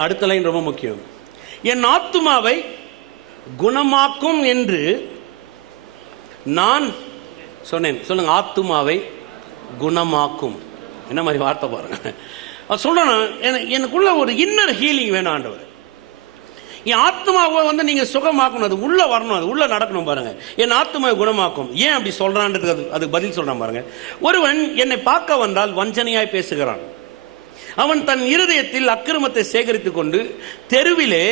அடுத்த லைன் ரொம்ப முக்கியம். என் ஆத்துமாவை குணமாக்கும் என்று நான் சொன்னேன். சொல்லுங்க, ஆத்துமாவை குணமாக்கும். என்ன மாதிரி வார்த்தை பாருங்க. சொல்லணும், எனக்குள்ள ஒரு இன்னர் ஹீலிங் வேணும் ஆண்டவர். என் ஆத்மாவை வந்து நீங்க சுகமாக்கணும், அது உள்ள வரணும், அது உள்ள நடக்கணும் பாருங்க. என் ஆத்மாவை குணமாக்கும். ஏன் அப்படி சொல்றான்றதுக்கு அதுக்கு பதில் சொல்றான் பாருங்க. ஒருவன் என்னை பார்க்க வந்தால் வஞ்சனையாய் பேசுகிறான், அவன் தன் இருதயத்தில் அக்கிரமத்தை சேகரித்துக் கொண்டு தெருவிலே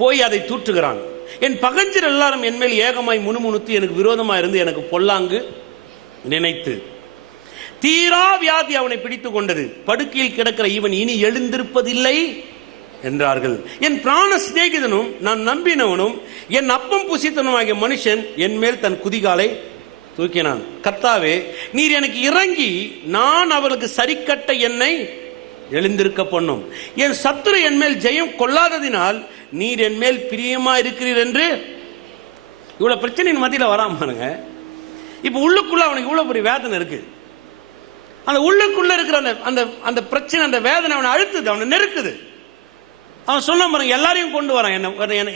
போய் அதை தூற்றுகிறான். என் பகஞ்சர் எல்லாரும் என் மேல் ஏகமாய் முணுமுணுத்து எனக்கு விரோதமாக இருந்து எனக்கு பொல்லாங்கு நினைத்து தீரா வியாதி அவனை பிடித்துக் கொண்டது. படுக்கையில் கிடக்கிற இவன் இனி எழுந்திருப்பதில்லை என்றார்கள். என் பிராண சிநேகிதனும் நான் நம்பினவனும் என் அப்பம் புசித்தனுமாகிய மனுஷன் என் மேல் தன் குதிகாலை தூக்கினான். கர்த்தாவே, நீர் எனக்கு இறங்கி நான் அவர்களுக்கு சரிக்கட்ட என்னை எழுந்திருக்க பண்ணும். என் சத்துரு என் மேல் ஜெயம் கொள்ளாததினால் நீர் என் மேல் பிரியமா இருக்கிறீர் என்று. இவ்வளவு பிரச்சனையின் மத்தியில் வராம பாருங்க. இப்ப உள்ளுக்குள்ள அவனுக்கு இவ்வளவு பெரிய வேதனை இருக்கு. அந்த உள்ளுக்குள்ள இருக்கிற அந்த பிரச்சனை, அந்த வேதனை அவனை அழுத்துது, அவனை நெருக்குது. அவன் சொல்ல பாருங்க, எல்லாரையும் கொண்டு வரான்.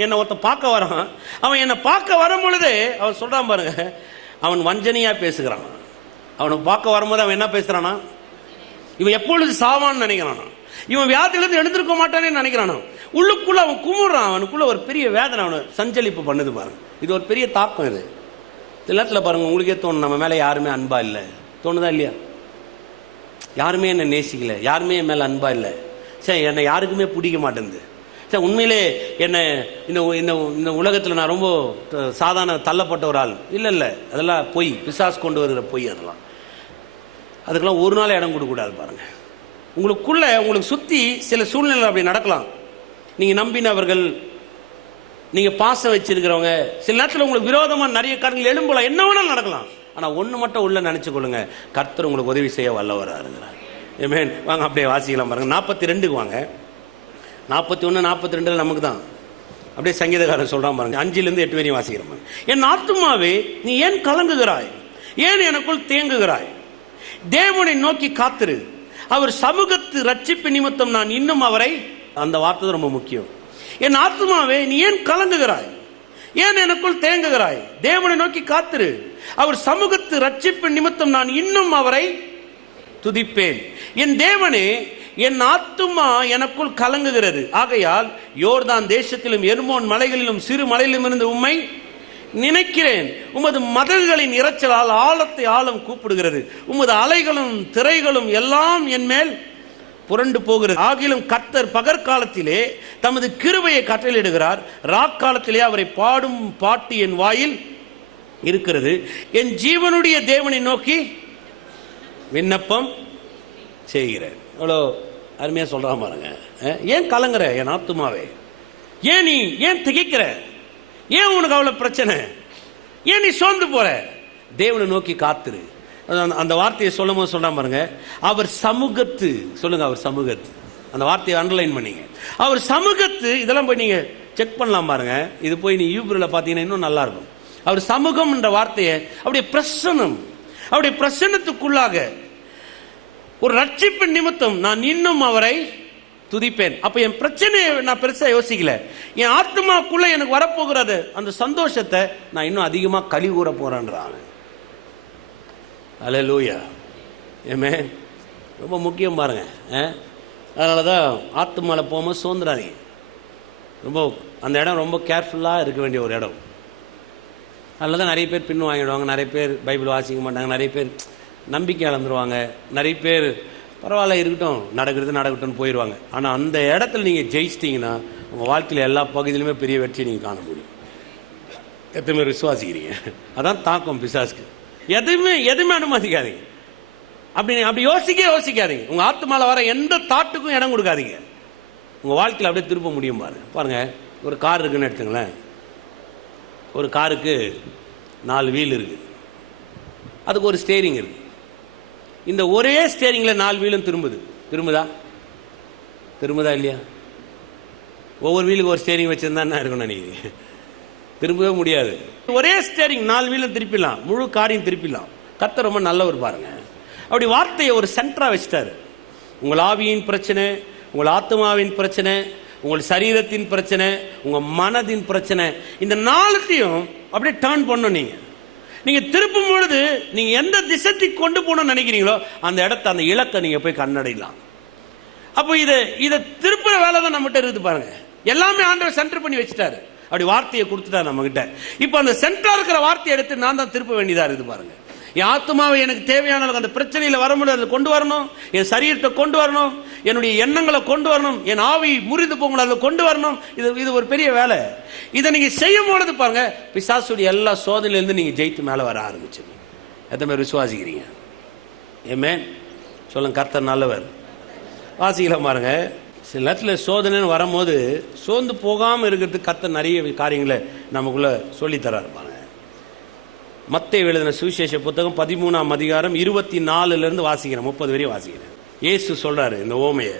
என்ன ஒருத்த பார்க்க வரான். அவன் என்னை பார்க்க வரும் பொழுதே அவன் சொல்றான் பாருங்க, அவன் வஞ்சனையா பேசுகிறான். அவனை பார்க்க வரும்போது அவன் என்ன பேசுறானா, இவன் எப்பொழுது சாவான்னு நினைக்கிறானா, இவன் வியாதியிலிருந்து எழுந்திருக்க மாட்டானே நினைக்கிறானா. உள்ளுக்குள்ள அவன் குமுறான். அவனுக்குள்ள ஒரு பெரிய வேதனை அவனை சஞ்சலிப்பு பண்ணுது பாருங்க. இது ஒரு பெரிய தாக்கம். இது நேரத்தில் பாருங்க, உங்களுக்கே தோணும், நம்ம மேல யாருமே அன்பா இல்லை. தோணுதா இல்லையா? யாருமே என்னை நேசிக்கல, யாருமே என் மேல அன்பா இல்லை. சரி, என்னை யாருக்குமே பிடிக்க மாட்டேங்குது. சரி, உண்மையிலே என்ன இந்த உலகத்தில் நான் ரொம்ப சாதாரண தள்ளப்பட்ட ஒரு ஆள் இல்லை. அதெல்லாம் பொய், பிசாசு கொண்டு வருகிற பொய். அதுக்கெல்லாம் ஒரு நாள் இடம் கொடுக்கக்கூடாது பாருங்க. உங்களுக்குள்ள உங்களுக்கு சுற்றி சில சூழ்நிலை அப்படி நடக்கலாம். நீங்கள் நம்பினவர்கள், நீங்கள் பாசம் வச்சிருக்கிறவங்க, சில நேரத்தில் உங்களுக்கு விரோதமாக நிறைய காரியங்கள் எழும்பலாம், என்ன வேணாலும் நடக்கலாம். ஆனால் ஒன்று மட்டும் உள்ள நினச்சிக்கொள்ளுங்க, கர்த்தர் உங்களுக்கு உதவி செய்ய வல்லவராக இருக்கிறார். ஆமென். வாங்க அப்படியே வாசிக்கலாம் பாருங்க. 42க்கு வாங்க. 41 42 நமக்கு தான். அப்படியே சங்கீதக்காரன் சொல்றான் பாருங்க. 5லேருந்து 8 வரையும் வாசிக்கிறோம். என் ஆத்துமாவே நீ ஏன் கலங்குகிறாய், ஏன் எனக்குள் தேங்குகிறாய்? தேவனை நோக்கி காத்திரு, அவர் சமூகத்து ரட்சிப்பு நிமித்தம் நான் இன்னும் அவரை. அந்த வார்த்தை ரொம்ப முக்கியம். என் ஆத்துமாவே நீ ஏன் கலங்குகிறாய், ஏன் எனக்குள் தேங்குகிறாய்? தேவனை நோக்கி காத்திரு, அவர் சமூகத்து ரட்சிப்பு நிமித்தம் நான் இன்னும் அவரை துதிப்பேன். என் தேவனே, என் ஆத்துமா எனக்குள் கலங்குகிறது. ஆகையால் யோர்தான் தேசத்திலும் எர்மோன் மலைகளிலும் சிறு மலையிலும் இருந்து உம்மை நினைக்கிறேன். உமது மதகுகளின் இரைச்சலால் ஆழத்தை ஆழம் கூப்பிடுகிறது. உமது அலைகளும் திரைகளும் எல்லாம் என் மேல் புரண்டு போகிறது. ஆகிலும் கர்த்தர் பகற்காலத்திலே தமது கிருபையை கட்டளையிடுகிறார், ராக்காலத்திலே அவரை பாடும் பாட்டு என் வாயில் இருக்கிறது. என் ஜீவனுடைய தேவனை நோக்கி விண்ணப்பம் செய்கிறேன். அவ்வளோ அருமையாக சொல்கிறா பாருங்க. ஏன் கலங்குற என் ஆத்துமாவே, ஏன் நீ ஏன் திகைக்கிற, ஏன் உனக்கு அவ்வளோ பிரச்சனை, ஏன் நீ சோர்ந்து போற? தேவனை நோக்கி காத்துரு. அந்த வார்த்தையை சொல்லும் போது சொல்றான் பாருங்க, அவர் சமூகத்து. சொல்லுங்க, அவர் சமூகத்து. அந்த வார்த்தையை அண்டர்லைன் பண்ணீங்க. அவர் சமூகத்து. இதெல்லாம் போய் நீங்க செக் பண்ணலாம் பாருங்க. இது போய் நீ யூபிரில் பார்த்தீங்கன்னா இன்னும் நல்லா இருக்கும். அவர் சமூகம் என்ற வார்த்தையை அப்படியே பிரசன்னம், அவருடைய பிரசன்னத்துக்குள்ளாக ஒரு ரட்சிப்பு நிமித்தம் நான் இன்னும் அவரை துதிப்பேன். அப்ப என் பிரச்சனையை நான் பெருசா யோசிக்கல, என் ஆத்மாக்குள்ள எனக்கு வரப்போகிறது அந்த சந்தோஷத்தை நான் இன்னும் அதிகமா களி கூற போறேன்றாங்க. அல்லேலூயா. ஆமென். ரொம்ப முக்கியம் பாருங்க. அதனாலதான் ஆத்மால போகும்போது சோர்ந்துடாதீங்க. ரொம்ப அந்த இடம் ரொம்ப கேர்ஃபுல்லாக இருக்க வேண்டிய ஒரு இடம். அதில் தான் நிறைய பேர் பின்னு வாங்கிடுவாங்க, நிறைய பேர் பைபிள் வாசிக்க மாட்டாங்க, நிறைய பேர் நம்பிக்கை இழந்துருவாங்க, நிறைய பேர் பரவாயில்ல இருக்கட்டும் நடக்கட்டும்னு போயிடுவாங்க. ஆனால் அந்த இடத்துல நீங்கள் ஜெயிச்சிட்டிங்கன்னா உங்கள் வாழ்க்கையில் எல்லா பகுதியிலுமே பெரிய வெற்றி நீங்கள் காண முடியும். எத்தனை பேர் விசுவாசிக்கிறீங்க? அதான் தாக்கம் பிசாசுக்கு. எதுவுமே அனுமதிக்காதீங்க. அப்படி யோசிக்காதீங்க. உங்கள் ஆத்மால வர எந்த தாட்டுக்கும் இடம் கொடுக்காதீங்க. உங்கள் வாழ்க்கையில் அப்படியே திருப்ப முடியும் பாருங்க. ஒரு கார் இருக்குன்னு எடுத்துங்களேன். ஒரு காருக்கு 4 வீல் இருக்கு, அதுக்கு ஒரு ஸ்டேரிங் இருக்கு. இந்த ஒரே ஸ்டேரிங்கில் 4 வீலும் திரும்புதா இல்லையா? ஒவ்வொரு வீலுக்கு ஒரு ஸ்டேரிங் வச்சிருந்தா என்ன இருக்கும்னு நினைக்கிறீங்க? திரும்பவே முடியாது. ஒரே ஸ்டேரிங் 4 வீலும் திருப்பிடலாம், முழு காரையும் திருப்பிடலாம். கர்த்தர் ரொம்ப நல்லவர் பாருங்க. அப்படி வார்த்தையை ஒரு சென்டரா வச்சிட்டாரு. உங்கள் ஆவியின் பிரச்சனை, உங்கள் ஆத்மாவின் பிரச்சனை, உங்கள் சரீரத்தின் பிரச்சனை, உங்க மனதின் பிரச்சனை, இந்த 4த்தையும் அப்படியே டர்ன் பண்ணணும். நீங்க திருப்பும் பொழுது நீங்க எந்த திசைக்கு கொண்டு போகணும்னு நினைக்கிறீங்களோ அந்த இடத்த, அந்த இலக்கை நீங்க போய் கண்ணடையலாம். அப்போ இதை திருப்புற வேலை தான் நம்மகிட்ட இருக்குது பாருங்க. எல்லாமே ஆண்டவர் சென்டர் பண்ணி வச்சுட்டாரு. அப்படி வார்த்தையை கொடுத்துட்டாரு நம்ம கிட்ட. இப்போ அந்த சென்டரா இருக்கிற வார்த்தையை எடுத்து நான் தான் திருப்ப வேண்டியதா இருக்குது பாருங்க. என் ஆத்மாவை எனக்கு தேவையான அந்த பிரச்சனையில வர முடியாது கொண்டு வரணும், என் சரீரத்தை கொண்டு வரணும், என்னுடைய எண்ணங்களை கொண்டு வரணும், என் ஆவி முறிந்து போகணும் அதில் கொண்டு வரணும். இது ஒரு பெரிய வேலை. இதை நீங்க செய்யும் பொழுது பாருங்க, பிசாசுடைய எல்லா சோதனையிலிருந்து நீங்க ஜெயித்து மேலே வர ஆரம்பிச்சு. எத்தனை பேர் விசுவாசிக்கிறீங்க? ஆமென். சொல்லுங்க, கர்த்தர் நல்லவர். வாசிக்கலாம் பாருங்க. சில நேரத்தில் சோதனைன்னு வரும்போது சோர்ந்து போகாமல் இருக்கிறதுக்கு கர்த்தர் நிறைய காரியங்களை நமக்குள்ள சொல்லித்தராரு பாருங்க. மத்தேயு எழுதின சுவிசேஷ புத்தகம் 13ஆம் அதிகாரம் 24லிருந்து வாசிக்கிறேன், 30 வரையும் வாசிக்கிறேன். இயேசு சொல்றாரு இந்த ஓமையை.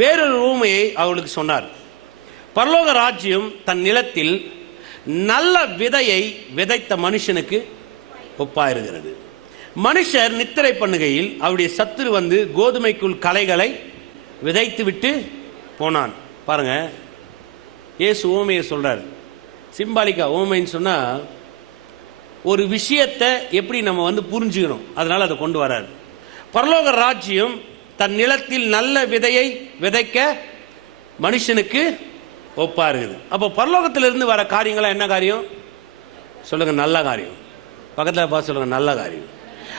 வேறொரு ஓமையை அவர்களுக்கு சொன்னார். பரலோக ராஜ்யம் தன் நிலத்தில் நல்ல விதையை விதைத்த மனுஷனுக்கு ஒப்பாயிருக்கிறது. மனுஷர் நித்திரை பண்ணுகையில் அவருடைய சத்துரு வந்து கோதுமைக்குள் களைகளை விதைத்து விட்டு போனான். பாருங்க, இயேசு ஓமையை சொல்றாரு. சிம்பாலிக்கா ஓமைன்னு சொன்னா ஒரு விஷயத்தை எப்படி நம்ம புரிஞ்சுக்கணும், அதனால அதை கொண்டு வராரு. பரலோக ராஜ்யம் தன் நிலத்தில் நல்ல விதையை விதைக்க மனுஷனுக்கு ஒப்பா இருக்குது. அப்போ பரலோகத்திலிருந்து வர காரியங்களா என்ன காரியம்? சொல்லுங்க, நல்ல காரியம். பக்கத்தில் பார்த்து சொல்லுங்க, நல்ல காரியம்.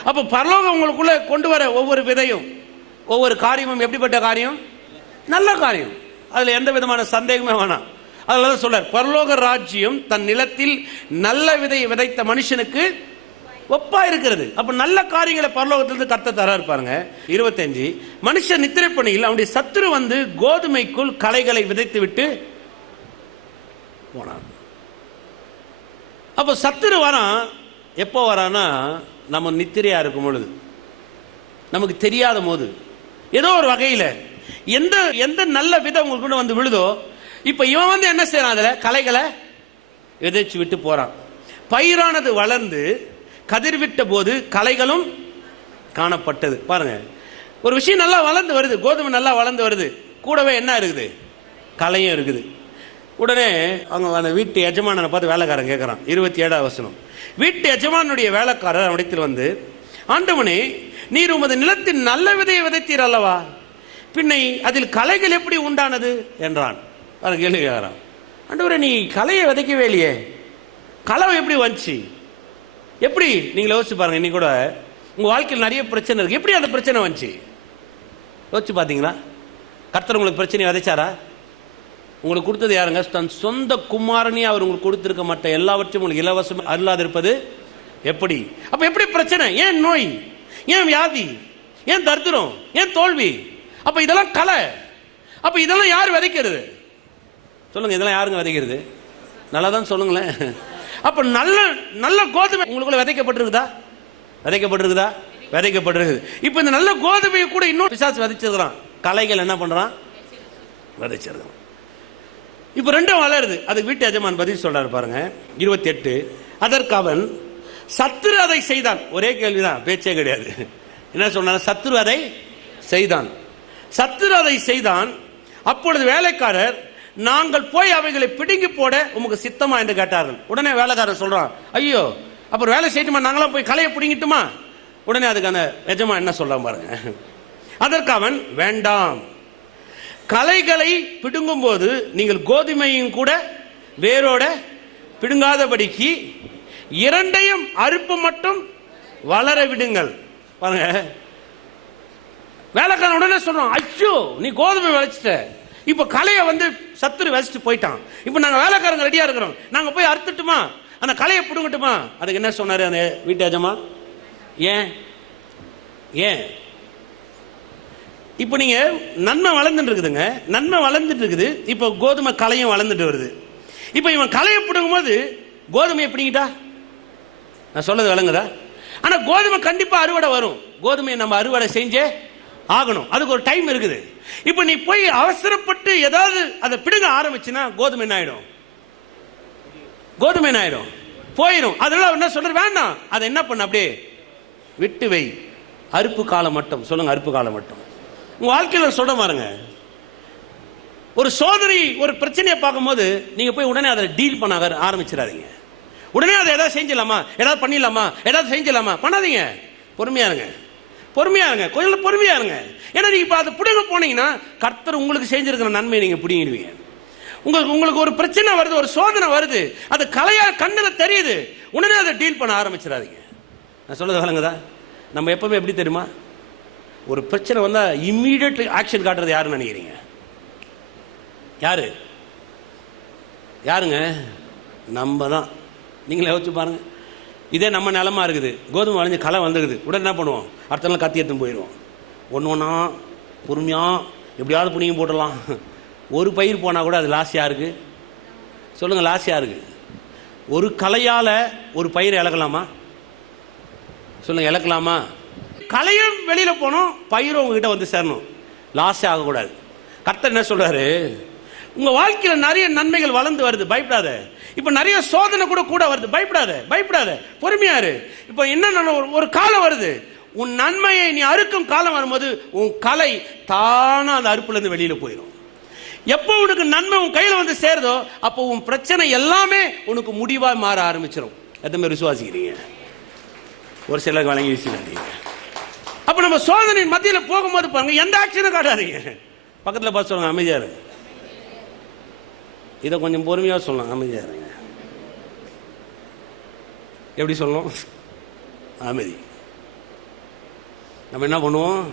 அப்போ பரலோகம் உங்களுக்குள்ள கொண்டு வர ஒவ்வொரு விதையும் ஒவ்வொரு காரியமும் எப்படிப்பட்ட காரியம்? நல்ல காரியம். அதுல எந்த விதமான சந்தேகமே வேணாம். அதனால சொல்றார், பரலோக ராஜ்யம் தன் நிலத்தில் நல்ல விதையை விதைத்த மனுஷனுக்கு ஒப்பா இருக்கிறது. அப்ப நல்ல காரியங்களை பரலோகத்திலிருந்து கர்த்தர் தராரு பாருங்க. 25, மனுஷன் நித்திரை பண்ணியில் அவனுடைய சத்துரு வந்து கோதுமைக்குள் களைகளை விதைத்து விட்டு போனான். அப்ப சத்துரு வரான், எப்போ வரான்னா நம்ம நித்திரையா இருக்கும் பொழுது, நமக்கு தெரியாத போது, ஏதோ ஒரு வகையில் எந்த எந்த நல்ல விதம் உங்களுக்கு வந்து விழுதோ, இப்ப இவன் வந்து என்ன செய்யறான், அதுல களைகளை விதைச்சு விட்டு போறான். பயிரானது வளர்ந்து கதிர்விட்ட போது களைகளும் காணப்பட்டது. பாருங்க, ஒரு விஷயம் நல்லா வளர்ந்து வருது, கோதுமை நல்லா வளர்ந்து வருது, கூடவே என்ன இருக்குது, களையும் இருக்குது. உடனே அவங்க வீட்டு எஜமானனை பார்த்து வேலைக்காரன் கேட்கறான். 27வது வசனம். வீட்டு எஜமானுடைய வேலைக்காரர் அவனிடத்தில் வந்து, ஆண்டவனே, நீர் உமது நிலத்தின் நல்ல விதையை விதைத்தீர் அல்லவா, பின்னை அதில் களைகள் எப்படி உண்டானது என்றான். கேள்வி கேட்கறான். ஆண்டவரே, நீ களையை விதைக்கவே இல்லையே, களை எப்படி வந்துச்சு? எப்படி? நீங்க யோசிச்சு பாருங்க. இன்னைக்கு கூட உங்க வாழ்க்கையில் நிறைய பிரச்சனை இருக்கு, எப்படி அந்த பிரச்சனை வந்துச்சு யோசிச்சு பார்த்தீங்களா? கர்த்தர் உங்களுக்கு பிரச்சனை விதைச்சாரா? உங்களுக்கு கொடுத்தது யாருங்க? தன் சொந்த குமாரனையே அவர் உங்களுக்கு கொடுத்திருக்க மாட்டேன், எல்லாவற்றையும் உங்களுக்கு இலவசம் அருளாது இருப்பது எப்படி? அப்ப எப்படி பிரச்சனை? ஏன் நோய்? ஏன் வியாதி? ஏன் தரித்திரம்? ஏன் தோல்வி? அப்ப இதெல்லாம் கலை. அப்ப இதெல்லாம் யார் விதைக்கிறது சொல்லுங்க? இதெல்லாம் யாருங்க விதைக்கிறது? நல்லா தான் சொல்லுங்களேன். அப்ப நல்ல நல்ல கோதுமை உங்களுக்குள்ள விதைக்கப்பட்டிருக்குதா? விதைக்கப்பட்டிருக்குதா? விதைக்கப்பட்டிருக்குது. இப்ப இந்த நல்ல கோதுமையை கூட இன்னும் பிசாசு விதைச்சிருக்கிறான். களைகள் என்ன பண்றான்? விதைச்சிருக்கான். இப்ப ரெண்டும் வளருது. அதுக்கு வீட்டு எஜமான் பதில் சொல்றாரு பாருங்க. 28. அதற்கு அவன், சத்துரு அதை செய்தான். ஒரே கேள்விதான், பேச்சே கிடையாது. என்ன சொன்ன? சத்துரு அதை செய்தான். சத்துரு அதை செய்தான். அப்பொழுது வேலைக்காரர், நாங்கள் போய் அவைகளை பிடுங்கி போட உமக்கு சித்தமா என்று கேட்டார்கள். உடனே வேலைக்காரர் சொல்றான், ஐயோ, அப்புறம் வேலை செய்யட்டுமா, நாங்களாம் போய் களையை பிடுங்கிட்டுமா? உடனே அதுக்கான எஜமா என்ன சொல்றான் பாருங்க. அதற்கு அவன், வேண்டாம், களைகளை பிடுங்கும் போது நீங்கள் கோதுமையும் கூட வேரோட பிடுங்காதபடிக்கு இரண்டையும் அறுப்பு மட்டும் வளர விடுங்கள். பாருங்க, வேலைக்காரன் உடனே சொல்றான், ஐயோ, நீ கோதுமை விளைச்சிட்ட, இப்ப களையை வந்து சத்துரு விளைச்சிட்டு போயிட்டான், இப்ப நாங்க வேலைக்காரங்க ரெடியா இருக்கிறோம், நாங்க போய் அறுத்துட்டுமா, அந்த களையை பிடுங்கட்டுமா? அதுக்கு என்ன சொன்னாரு அந்த வீட்டு எஜமா? ஏன் ஏன் இப்ப நீங்க நன்மை வளர்ந்துட்டு இருக்குதுங்க, நன்மை வளர்ந்துட்டு இருக்குது, இப்ப கோதுமை களையும் வளர்ந்துட்டு வருது. இப்ப இவன் களையை பிடுங்கும் போது கோதுமையை பிடிங்கிட்டா, நான் சொல்றது விளங்குதா? ஆனா கோதுமை கண்டிப்பா அறுவடை வரும். கோதுமையை நம்ம அறுவடை செஞ்சே ஆகணும், அதுக்கு ஒரு டைம் இருக்குது. இப்ப நீ போய் அவசரப்பட்டு ஏதாவது அதை பிடுங்க ஆரம்பிச்சுன்னா கோதுமை என்ன ஆயிடும்? கோதுமை என்ன ஆயிடும்? போயிடும். அதனால என்ன சொல்ற, வேண்டாம், அதை என்ன பண்ண, அப்படியே விட்டு வை, அறுப்பு காலம் மட்டும். சொல்லுங்க, அறுப்பு காலம் மட்டும். உங்க வாழ்க்கையில் சொல்ற பாருங்க, ஒரு சோதனை, ஒரு பிரச்சனையை பார்க்கும்போது நீங்க போய் உடனே அதை டீல் பண்ண ஆரம்பிச்சிடாதீங்க. உடனே அதை ஏதாவது செஞ்சிடலாமா, ஏதாவது பண்ணிடலாமா, ஏதாவது செஞ்சிடலாமா, பண்ணாதீங்க. பொறுமையா இருங்க, பொறுமையா இருங்க, கொஞ்சம் பொறுமையா இருங்க. ஏன்னா நீங்க இப்ப அதை பிடுங்க போனீங்கன்னா கர்த்தர் உங்களுக்கு செஞ்சிருக்கிற நன்மையை நீங்க பிடிங்கிடுவீங்க. உங்களுக்கு ஒரு பிரச்சனை வருது, ஒரு சோதனை வருது, அது கலையா கண்ணுல தெரியுது, உடனே அதை டீல் பண்ண ஆரம்பிச்சிடாதீங்க. நான் சொல்றது விளங்குதா? நம்ம எப்பவுமே எப்படி தெரியுமா, ஒரு பிரச்சனை வந்தா இம்மீடியட் ஆக்ஷன் காட்டுறது யாருன்னு நினைக்கிறீங்க? யாரு? யாருங்க? நம்ம தான். நீங்களே யோசிச்சு பாருங்க. இதே நம்ம நிலமா இருக்குது, கோதுமை வளைஞ்சு களை வந்துருக்குது, உடனே என்ன பண்ணுவோம்? அடுத்த நாள் கத்தி எடுத்து போயிடுவோம். ஒன்று ஒன்றா பொறுமையா எப்படியாவது புனியும் போட்டுடலாம். ஒரு பயிர் போனால் கூட அது லாஸ் யாருக்கு? சொல்லுங்க, லாஸ் யாருக்கு? ஒரு களையால ஒரு பயிர் இழக்கலாமா? சொல்லுங்க, இழக்கலாமா? களையும் வெளியில போனோம், பயிரும் உங்ககிட்ட வந்து சேரணும், லாஸே ஆகக்கூடாது. கர்த்தர் என்ன சொல்றாரு? உங்க வாழ்க்கையில் நிறைய நன்மைகள் வளர்ந்து வருது, பயப்படாத. இப்ப நிறைய சோதனை கூட வருது, பயப்படாத, பயப்படாத, பொறுமையாரு. இப்ப என்ன, ஒரு காலம் வருது, உன் நன்மையை நீ அறுக்கும் காலம் வரும்போது உன் கலை தானா அந்த அறுப்புல இருந்து வெளியில போயிடும். எப்போ உனக்கு நன்மை உன் கையில வந்து சேருதோ அப்போ உன் பிரச்சனை எல்லாமே உனக்கு முடிவா மாற ஆரம்பிச்சிடும். எத்தனை விசுவாசிக்கிறீங்க? ஒரு சிலருக்கு வழங்கி வீசிடாதீங்க. அப்ப நம்ம சோதனை மத்தியில் போகும்போது பாருங்க, எந்த ஆக்ஷனும் காட்டாதீங்க. பக்கத்தில் பார்த்து சொல்லுங்க, அமைதியா இருங்க. இதை கொஞ்சம் பொறுமையா சொல்லலாம், அமைதியா இருங்க. எப்படி சொல்லணும்? அமைதி. நம்ம என்ன பண்ணுவோம்?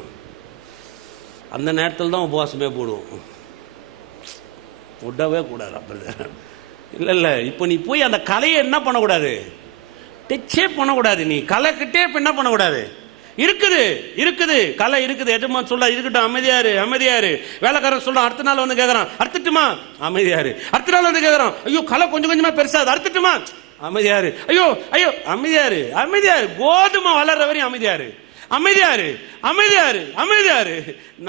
அந்த நேரத்தில் தான் உபவாசமே போடுவோம், விடவே கூடாது. அப்படி இல்லை, இப்போ நீ போய் அந்த கலையை என்ன பண்ணக்கூடாது? டச்சே பண்ணக்கூடாது. நீ கலைக்கிட்டே இப்போ என்ன பண்ணக்கூடாது? இருக்குது கலை இருக்குது. எஜமா சொல்ல இருக்கட்டும், அமைதியாரு அமைதியாரு. வேலைக்காரன் சொல்றான், அடுத்த நாள் வந்து கேட்கறான், அறுத்துட்டுமா? அமைதியாரு. அடுத்த நாள் வந்து கேட்கறான், ஐயோ கலை கொஞ்சம் கொஞ்சமா பெருசாது, அறுத்துட்டுமா? அமைதியாரு. ஐயோ ஐயோ அமைதியாரு, அமைதியாரு. கோதுமை வளர்ற வரையும் அமைதியாரு, அமைதியாரு, அமைதியாரு, அமைதியாரு.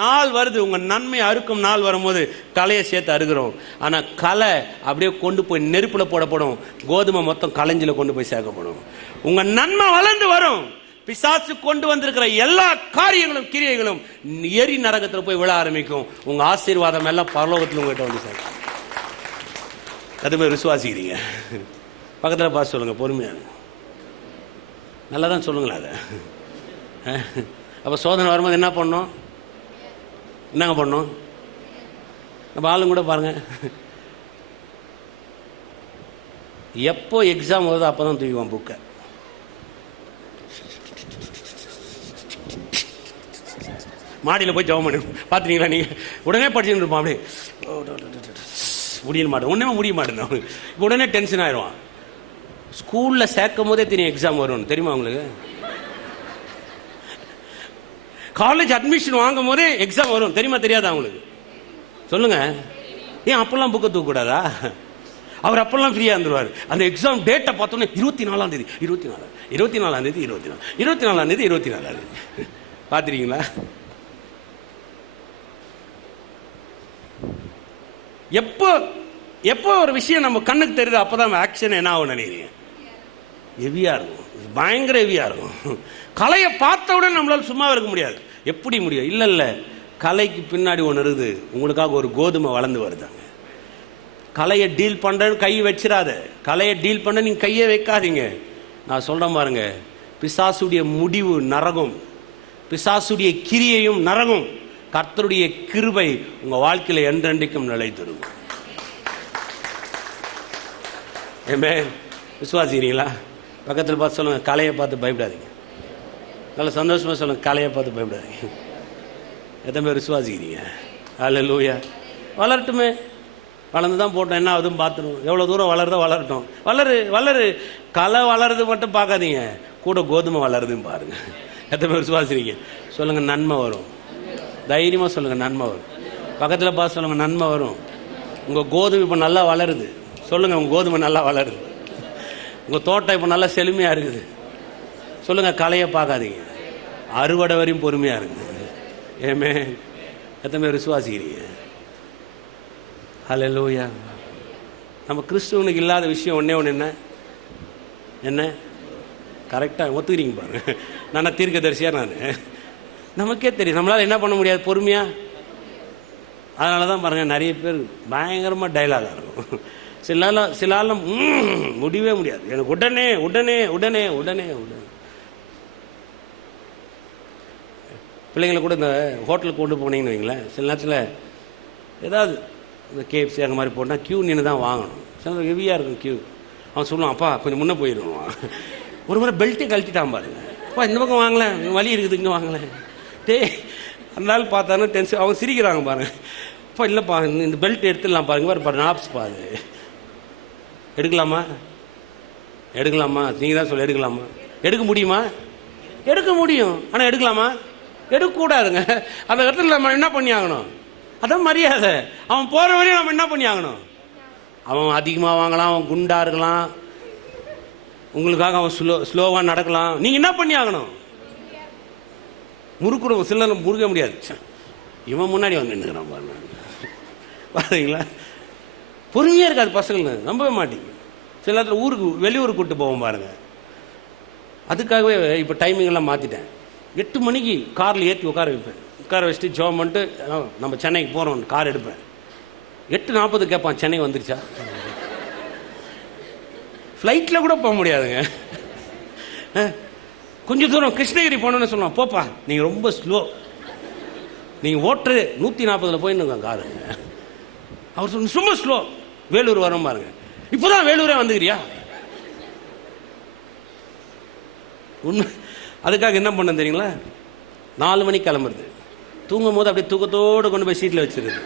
நாள் வருது, உங்க நன்மை அறுக்கும் நாள் வரும்போது களையை சேர்த்து அறுக்கிறோம். ஆனா களை அப்படியே கொண்டு போய் நெருப்புல போடப்படும், கோதுமை மொத்தம் களைஞ்சில கொண்டு போய் சேர்க்கப்படும். உங்க நன்மை வளர்ந்து வரும். பிசாசு கொண்டு வந்திருக்கிற எல்லா காரியங்களும் கிரியைகளும் எரி நரகத்தில் போய் விழ ஆரம்பிக்கும். உங்க ஆசீர்வாதம் எல்லாம் பரலோகத்தில் உங்ககிட்ட வந்து சார். அதுமே விசுவாசிக்கிறீங்க. பக்கத்தில் பார்த்து சொல்லுங்க, பொறுமையாக நல்லா தான் சொல்லுங்களா அதை. அப்போ சோதனை வரும்போது என்ன பண்ணணும், என்னங்க பண்ணணும்? நம்ம ஆளுங்க கூட பாருங்க, எப்போ எக்ஸாம் வருதோ அப்போ தான் தூக்குவான் புக்கை. மாடியில் போய் ஜெபம் பண்ணி பார்த்துட்டீங்களா நீங்கள்? உடனே படிச்சுட்டு இருப்பான், அப்படியே முடிய மாட்டேன், ஒன்றுமே முடிய மாட்டேன். இப்போ உடனே டென்ஷன் ஆயிடுவான். ஸ்கூலில் சேர்க்கும் போதே தெரியும் எக்ஸாம் வரும்னு, தெரியுமா உங்களுக்கு? காலேஜ் அட்மிஷன் வாங்கும் போதே எக்ஸாம் வரும், தெரியுமா தெரியாதா உங்களுக்கு? சொல்லுங்க. ஏன் அப்பெல்லாம் புக்கை தூக்கக்கூடாதா? அவர் அப்பெல்லாம் ஃப்ரீயாக இருந்துருவார். அந்த எக்ஸாம் டேட்டை பார்த்தோன்னே 24ஆம் தேதி 24 24ஆம் தேதி 24 24ஆம் தேதி 24ஆம் தேதி. பார்த்துருக்கீங்களா? எப்போ எப்போ ஒரு விஷயம் நம்ம கண்ணுக்கு தெரியுது அப்போதான் ஆக்ஷன் என்ன ஆகும் நினைக்கிறீங்க? ஹெவியா இருக்கும், பயங்கர ஹெவியா இருக்கும். கலையை பார்த்தவுடன் நம்மளால சும்மா இருக்க முடியாது. எப்படி முடியும்? இல்லை இல்லை, கலைக்கு பின்னாடி ஒன்று இருக்குது. உங்களுக்காக ஒரு கோதுமை வளர்ந்து வருதாங்க. கலையை டீல் பண்ணுறேன்னு கை வச்சிடாத. கலையை டீல் பண்ண நீங்கள் கையை வைக்காதீங்க. நான் சொல்கிறேன் பாருங்க, பிசாசுடைய முடிவு நரகம், பிசாசுடைய கிரியையும் நரகம். கர்த்தருடைய கிருபை உங்கள் வாழ்க்கையில் என்றென்றைக்கும் நிலைத்திருக்கும். ஏமே விசுவாசிக்கிறீங்களா? பக்கத்தில் பார்த்து சொல்லுங்க, கலையை பார்த்து பயப்படாதீங்க. நல்ல சந்தோஷமாக சொல்லுங்க, கலையை பார்த்து பயப்படாதீங்க. எத்தனை பேர் விசுவாசிக்கிறீங்க? அல்லேலூயா. வளரட்டுமே, வளர்ந்து தான் போட்டோம், என்ன ஆகுதுன்னு பார்த்துருவோம். எவ்வளோ தூரம் வளருதோ வளரட்டும். வளரு. களை வளருது மட்டும் பார்க்காதீங்க, கூட கோதுமை வளருதுன்னு பாருங்க. எத்தனை பேர் விசுவாசிக்கிறீங்க? சொல்லுங்க, நன்மை வரும். தைரியமாக சொல்லுங்க, நன்மை வரும். பக்கத்தில் பார்த்து சொல்லுங்க, நன்மை வரும். உங்கள் கோதுமை இப்போ நல்லா வளருது. சொல்லுங்க, உங்கள் கோதுமை நல்லா வளருது. உங்கள் தோட்டம் இப்போ நல்லா செழுமையாக இருக்குது. சொல்லுங்கள், கலையை பார்க்காதீங்க, அறுவடை வரையும் பொறுமையாக இருக்குது. ஏமே எத்தனை பேர் விசுவாசிக்கிறீங்க? ஹல்லேலூயா. நம்ம கிறிஸ்துவனுக்கு இல்லாத விஷயம் ஒன்றே ஒன்று, என்ன கரெக்டாக ஒத்துக்கிறீங்க பாருங்க. நான் தீர்க்கதரிசியாக நான் நமக்கே தெரியும் நம்மளால் என்ன பண்ண முடியாது பொறுமையாக. அதனால தான் பாருங்கள், நிறைய பேர் பயங்கரமாக டைலாகாக இருக்கும். சில ஆளும் முடியவே முடியாது, எனக்கு உடனே உடனே உடனே உடனே உடனே. பிள்ளைங்களை கூட இந்த ஹோட்டலுக்கு கொண்டு போனீங்கன்னு வைங்களேன், சில நேரத்தில் ஏதாவது இந்த கேஎஃப்சி அந்த மாதிரி போட்டால் க்யூ நின்று தான் வாங்கணும். சில ஹெவியாக இருக்கும் க்யூ. அவன் சொல்லுவான், அப்பா கொஞ்சம் முன்னே போயிடுவான். ஒரு முறை பெல்ட்டே கழட்டிட்டான் பாருங்க. அப்பா இந்த பக்கம் வாங்கலேன், வலி இருக்குது இங்கே வாங்கலேன். அந்த நாள் பார்த்தானு டென்ஷன். அவங்க சிரிக்கிறாங்க பாருங்க. அப்பா இல்லைப்பா இந்த பெல்ட் எடுத்துடலாம் பாருங்க, பாரு நாப்ஸ் பாரு. எடுக்கலாமா? நீங்கள் தான் சொல்ல, எடுக்கலாமா? எடுக்க முடியுமா? எடுக்க முடியும், ஆனால் எடுக்கலாமா? எடுக்கக்கூடாதுங்க. அந்த இடத்துல நம்ம என்ன பண்ணி ஆகணும்? அதான் மரியாதை. அவன் போகிற வரையும் நம்ம என்ன பண்ணி ஆகணும்? அவன் அதிகமாக வாங்கலாம், அவன் குண்டா இருக்கலாம், உங்களுக்காக அவன் ஸ்லோவாக நடக்கலாம். நீங்கள் என்ன பண்ணி ஆகணும்? முறுக்குடுவோம். சில முறுக்க முடியாது, இவன் முன்னாடி வந்து நின்றுக்கிறான் பாருங்க. பாருங்களா? பொறுமையாக இருக்காது பசங்க, நம்பவே மாட்டேங்க. சில நேரத்தில் ஊருக்கு வெளியூருக்கு கூப்பிட்டு போவோம் பாருங்க. அதுக்காகவே இப்போ டைமிங்கெல்லாம் மாற்றிட்டேன். 8 மணிக்கு காரில் ஏற்றி உட்கார வைப்பேன். உட்கார வச்சுட்டு ஜோம் பண்ணிட்டு நம்ம சென்னைக்கு போகிறோம் கார் எடுப்பேன். 8:40 கேட்பான், சென்னை வந்துருச்சா? ஃப்ளைட்டில் கூட போக முடியாதுங்க. கொஞ்சம் தூரம் கிருஷ்ணகிரி போகணுன்னு சொல்லுவான், போப்பா நீங்கள் ரொம்ப ஸ்லோ, நீங்கள் ஓட்டுறது 140 போயின்னு காருங்க. அவர் சொன்ன சும்மா ஸ்லோ. வேலூர் வரோம் பாருங்க, இப்போதான் வேலூரே வந்துக்கிறியா? உண்மை. அதுக்காக என்ன பண்ண தெரியுங்களா? 4 மணிக்கு கிளம்புறது, தூங்கும் போது அப்படியே தூக்கத்தோடு கொண்டு போய் சீட்டில் வச்சிருது.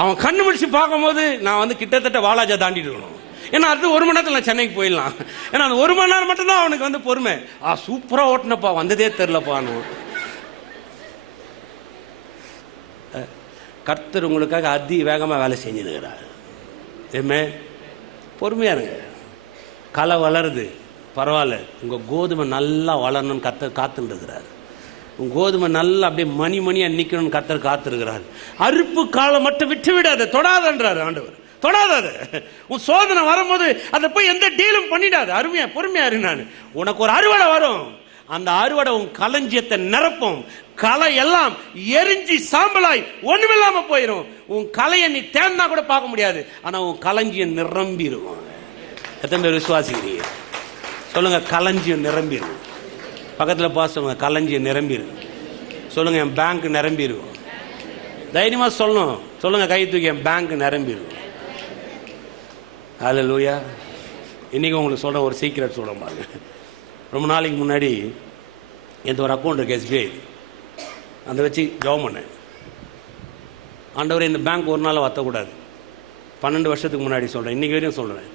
அவன் கண்ணு முடிச்சு பார்க்கும் போது நான் வந்து கிட்டத்தட்ட வாலாஜா தாண்டிட்டு இருக்கணும். ஏன்னா அடுத்து 1 மணி நேரத்தில் நான் சென்னைக்கு போயிடலாம். ஏன்னா அந்த 1 மணி நேரம் மட்டும்தான் அவனுக்கு வந்து பொறுமை. சூப்பராக ஓட்டினப்பா, வந்ததே தெரிலப்பான்னு. கர்த்தர் உங்களுக்காக அதி வேகமாக வேலை செஞ்சுருக்கிறார். ஏமே பொறுமையாக இருங்க. களை வளருது, பரவாயில்ல, உங்கள் கோதுமை நல்லா வளரணும்னு கர்த்தர் காத்துருக்கிறார். உங்கள் கோதுமை நல்லா அப்படியே மணியாக நிற்கணும்னு கர்த்தர் காத்திருக்கிறார். அறுப்பு காலம் மட்டும் விட்டு விடாத, தொடாதன்றார் ஆண்டவர். தொடாத. உன் சோதனை வரும்போது அதை போய் எந்த டீலும் பண்ணிடாது. அருமையா பொறுமையா இரு. நான் உனக்கு ஒரு அறுவடை வரும். அந்த அறுவடை உன் களஞ்சியத்தை நிரப்பும். களை எல்லாம் எரிஞ்சி சாம்பலாய் ஒண்ணுமில்லாம போயிடும். உன் கலையை நீ தேர்ந்தா கூட பார்க்க முடியாது. ஆனா உன் களஞ்சியம் நிரம்பிடும். எத்தனை பேர் விசுவாசிக்கிறீங்க? சொல்லுங்க, களஞ்சியம் நிரம்பிடும். பக்கத்தில் பாசுங்க, களஞ்சியம் நிரம்பிடும். சொல்லுங்க, என் பேங்க் நிரம்பிடும். தைரியமா சொல்லணும். சொல்லுங்க, கை தூக்கி, என் பேங்க் நிரம்பிடும். ஹல்லேலூயா. இன்னைக்கு உங்களுக்கு சொல்ற ஒரு சீக்ரெட் சொல்ற மாதிரி. ரொம்ப நாளைக்கு முன்னாடி எந்த ஒரு அக்கௌண்ட் இருக்கு, SBI, அதை வச்சு ஜாப் பண்ணேன். ஆண்டவரே, இந்த பேங்க் ஒரு நாள் வற்றக்கூடாது. 12 வருஷத்துக்கு முன்னாடி சொல்கிறேன், இன்றைக்கி வரையும் சொல்கிறேன்.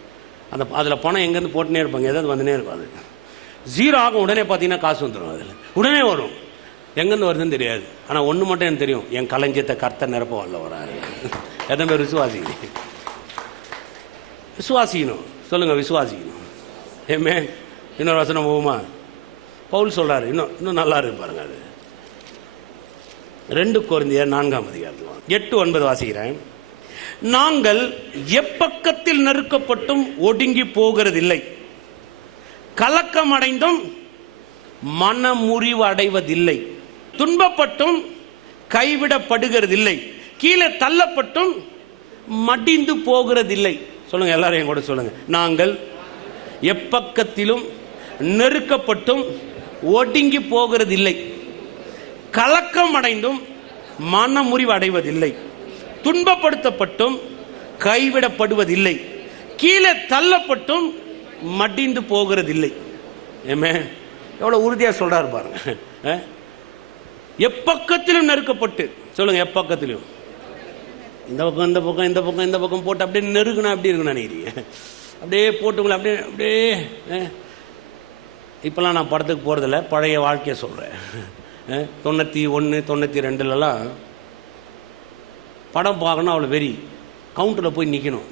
அதில் பணம் எங்கேருந்து போட்டுனே இருப்பாங்க, ஏதாவது வந்துனே இருப்பாது. ஜீரோ ஆகும், உடனே பார்த்தீங்கன்னா காசு வந்துடும். அதில் உடனே வரும். எங்கேருந்து வருதுன்னு தெரியாது. ஆனால் ஒன்று மட்டும் எனக்கு தெரியும், என் களஞ்சியத்தை கர்த்தர் நிரப்ப வரல வராரு. எத்தனை பேர் விசுவாசிக்கணும்? விசுவாசிக்கணும். சொல்லுங்கள், விசுவாசிக்கணும். ஏமே இன்னொரு வசனம் போகுமா? பவுல் சொல்கிறாரு, இன்னும் நல்லா இருக்கு பாருங்க. அது 2 கொரிந்தியர் 4ஆம் அதிகாரம் 8-9 வாசிக்கிறேன். நாங்கள் எப்பக்கத்தில் நெருக்கப்பட்டும் ஒடுங்கி போகிறதில்லை, கலக்கம் அடைந்தும் மனமுறிவு அடைவதில்லை, துன்பப்பட்டும் கைவிடப்படுகிறதில்லை, கீழே தள்ளப்பட்டும் மடிந்து போகிறதில்லை. சொல்லுங்க, எல்லாரும் என் கூட சொல்லுங்க. நாங்கள் எப்பக்கத்திலும் நெருக்கப்பட்டும் ஒடுங்கி போகிறதில்லை, கலக்கம் அடைந்தும் மனமுறிவு அடைவதில்லை, துன்பப்படுத்தப்பட்டும் கைவிடப்படுவதில்லை, கீழே தள்ளப்பட்டும் மடிந்து போகிறதில்லை. ஏமே எவ்வளோ உறுதியாக சொல்றாரு பாருங்க. எப்பக்கத்திலும் நெருக்கப்பட்டு, சொல்லுங்க, எப்பக்கத்திலும். இந்த பக்கம் இந்த பக்கம் இந்த பக்கம் இந்த பக்கம் போட்டு அப்படியே நெருக்கணும். அப்படி இருக்குன்னு நினைக்கிறீங்க? அப்படியே போட்டுங்களேன். அப்படியே இப்போல்லாம் நான் படத்துக்கு போகிறதில்ல, பழைய வாழ்க்கையை சொல்கிறேன். 91, 92லலாம் படம் பார்க்கணும், அவ்வளோ வெறி. கவுண்டரில் போய் நிற்கணும்.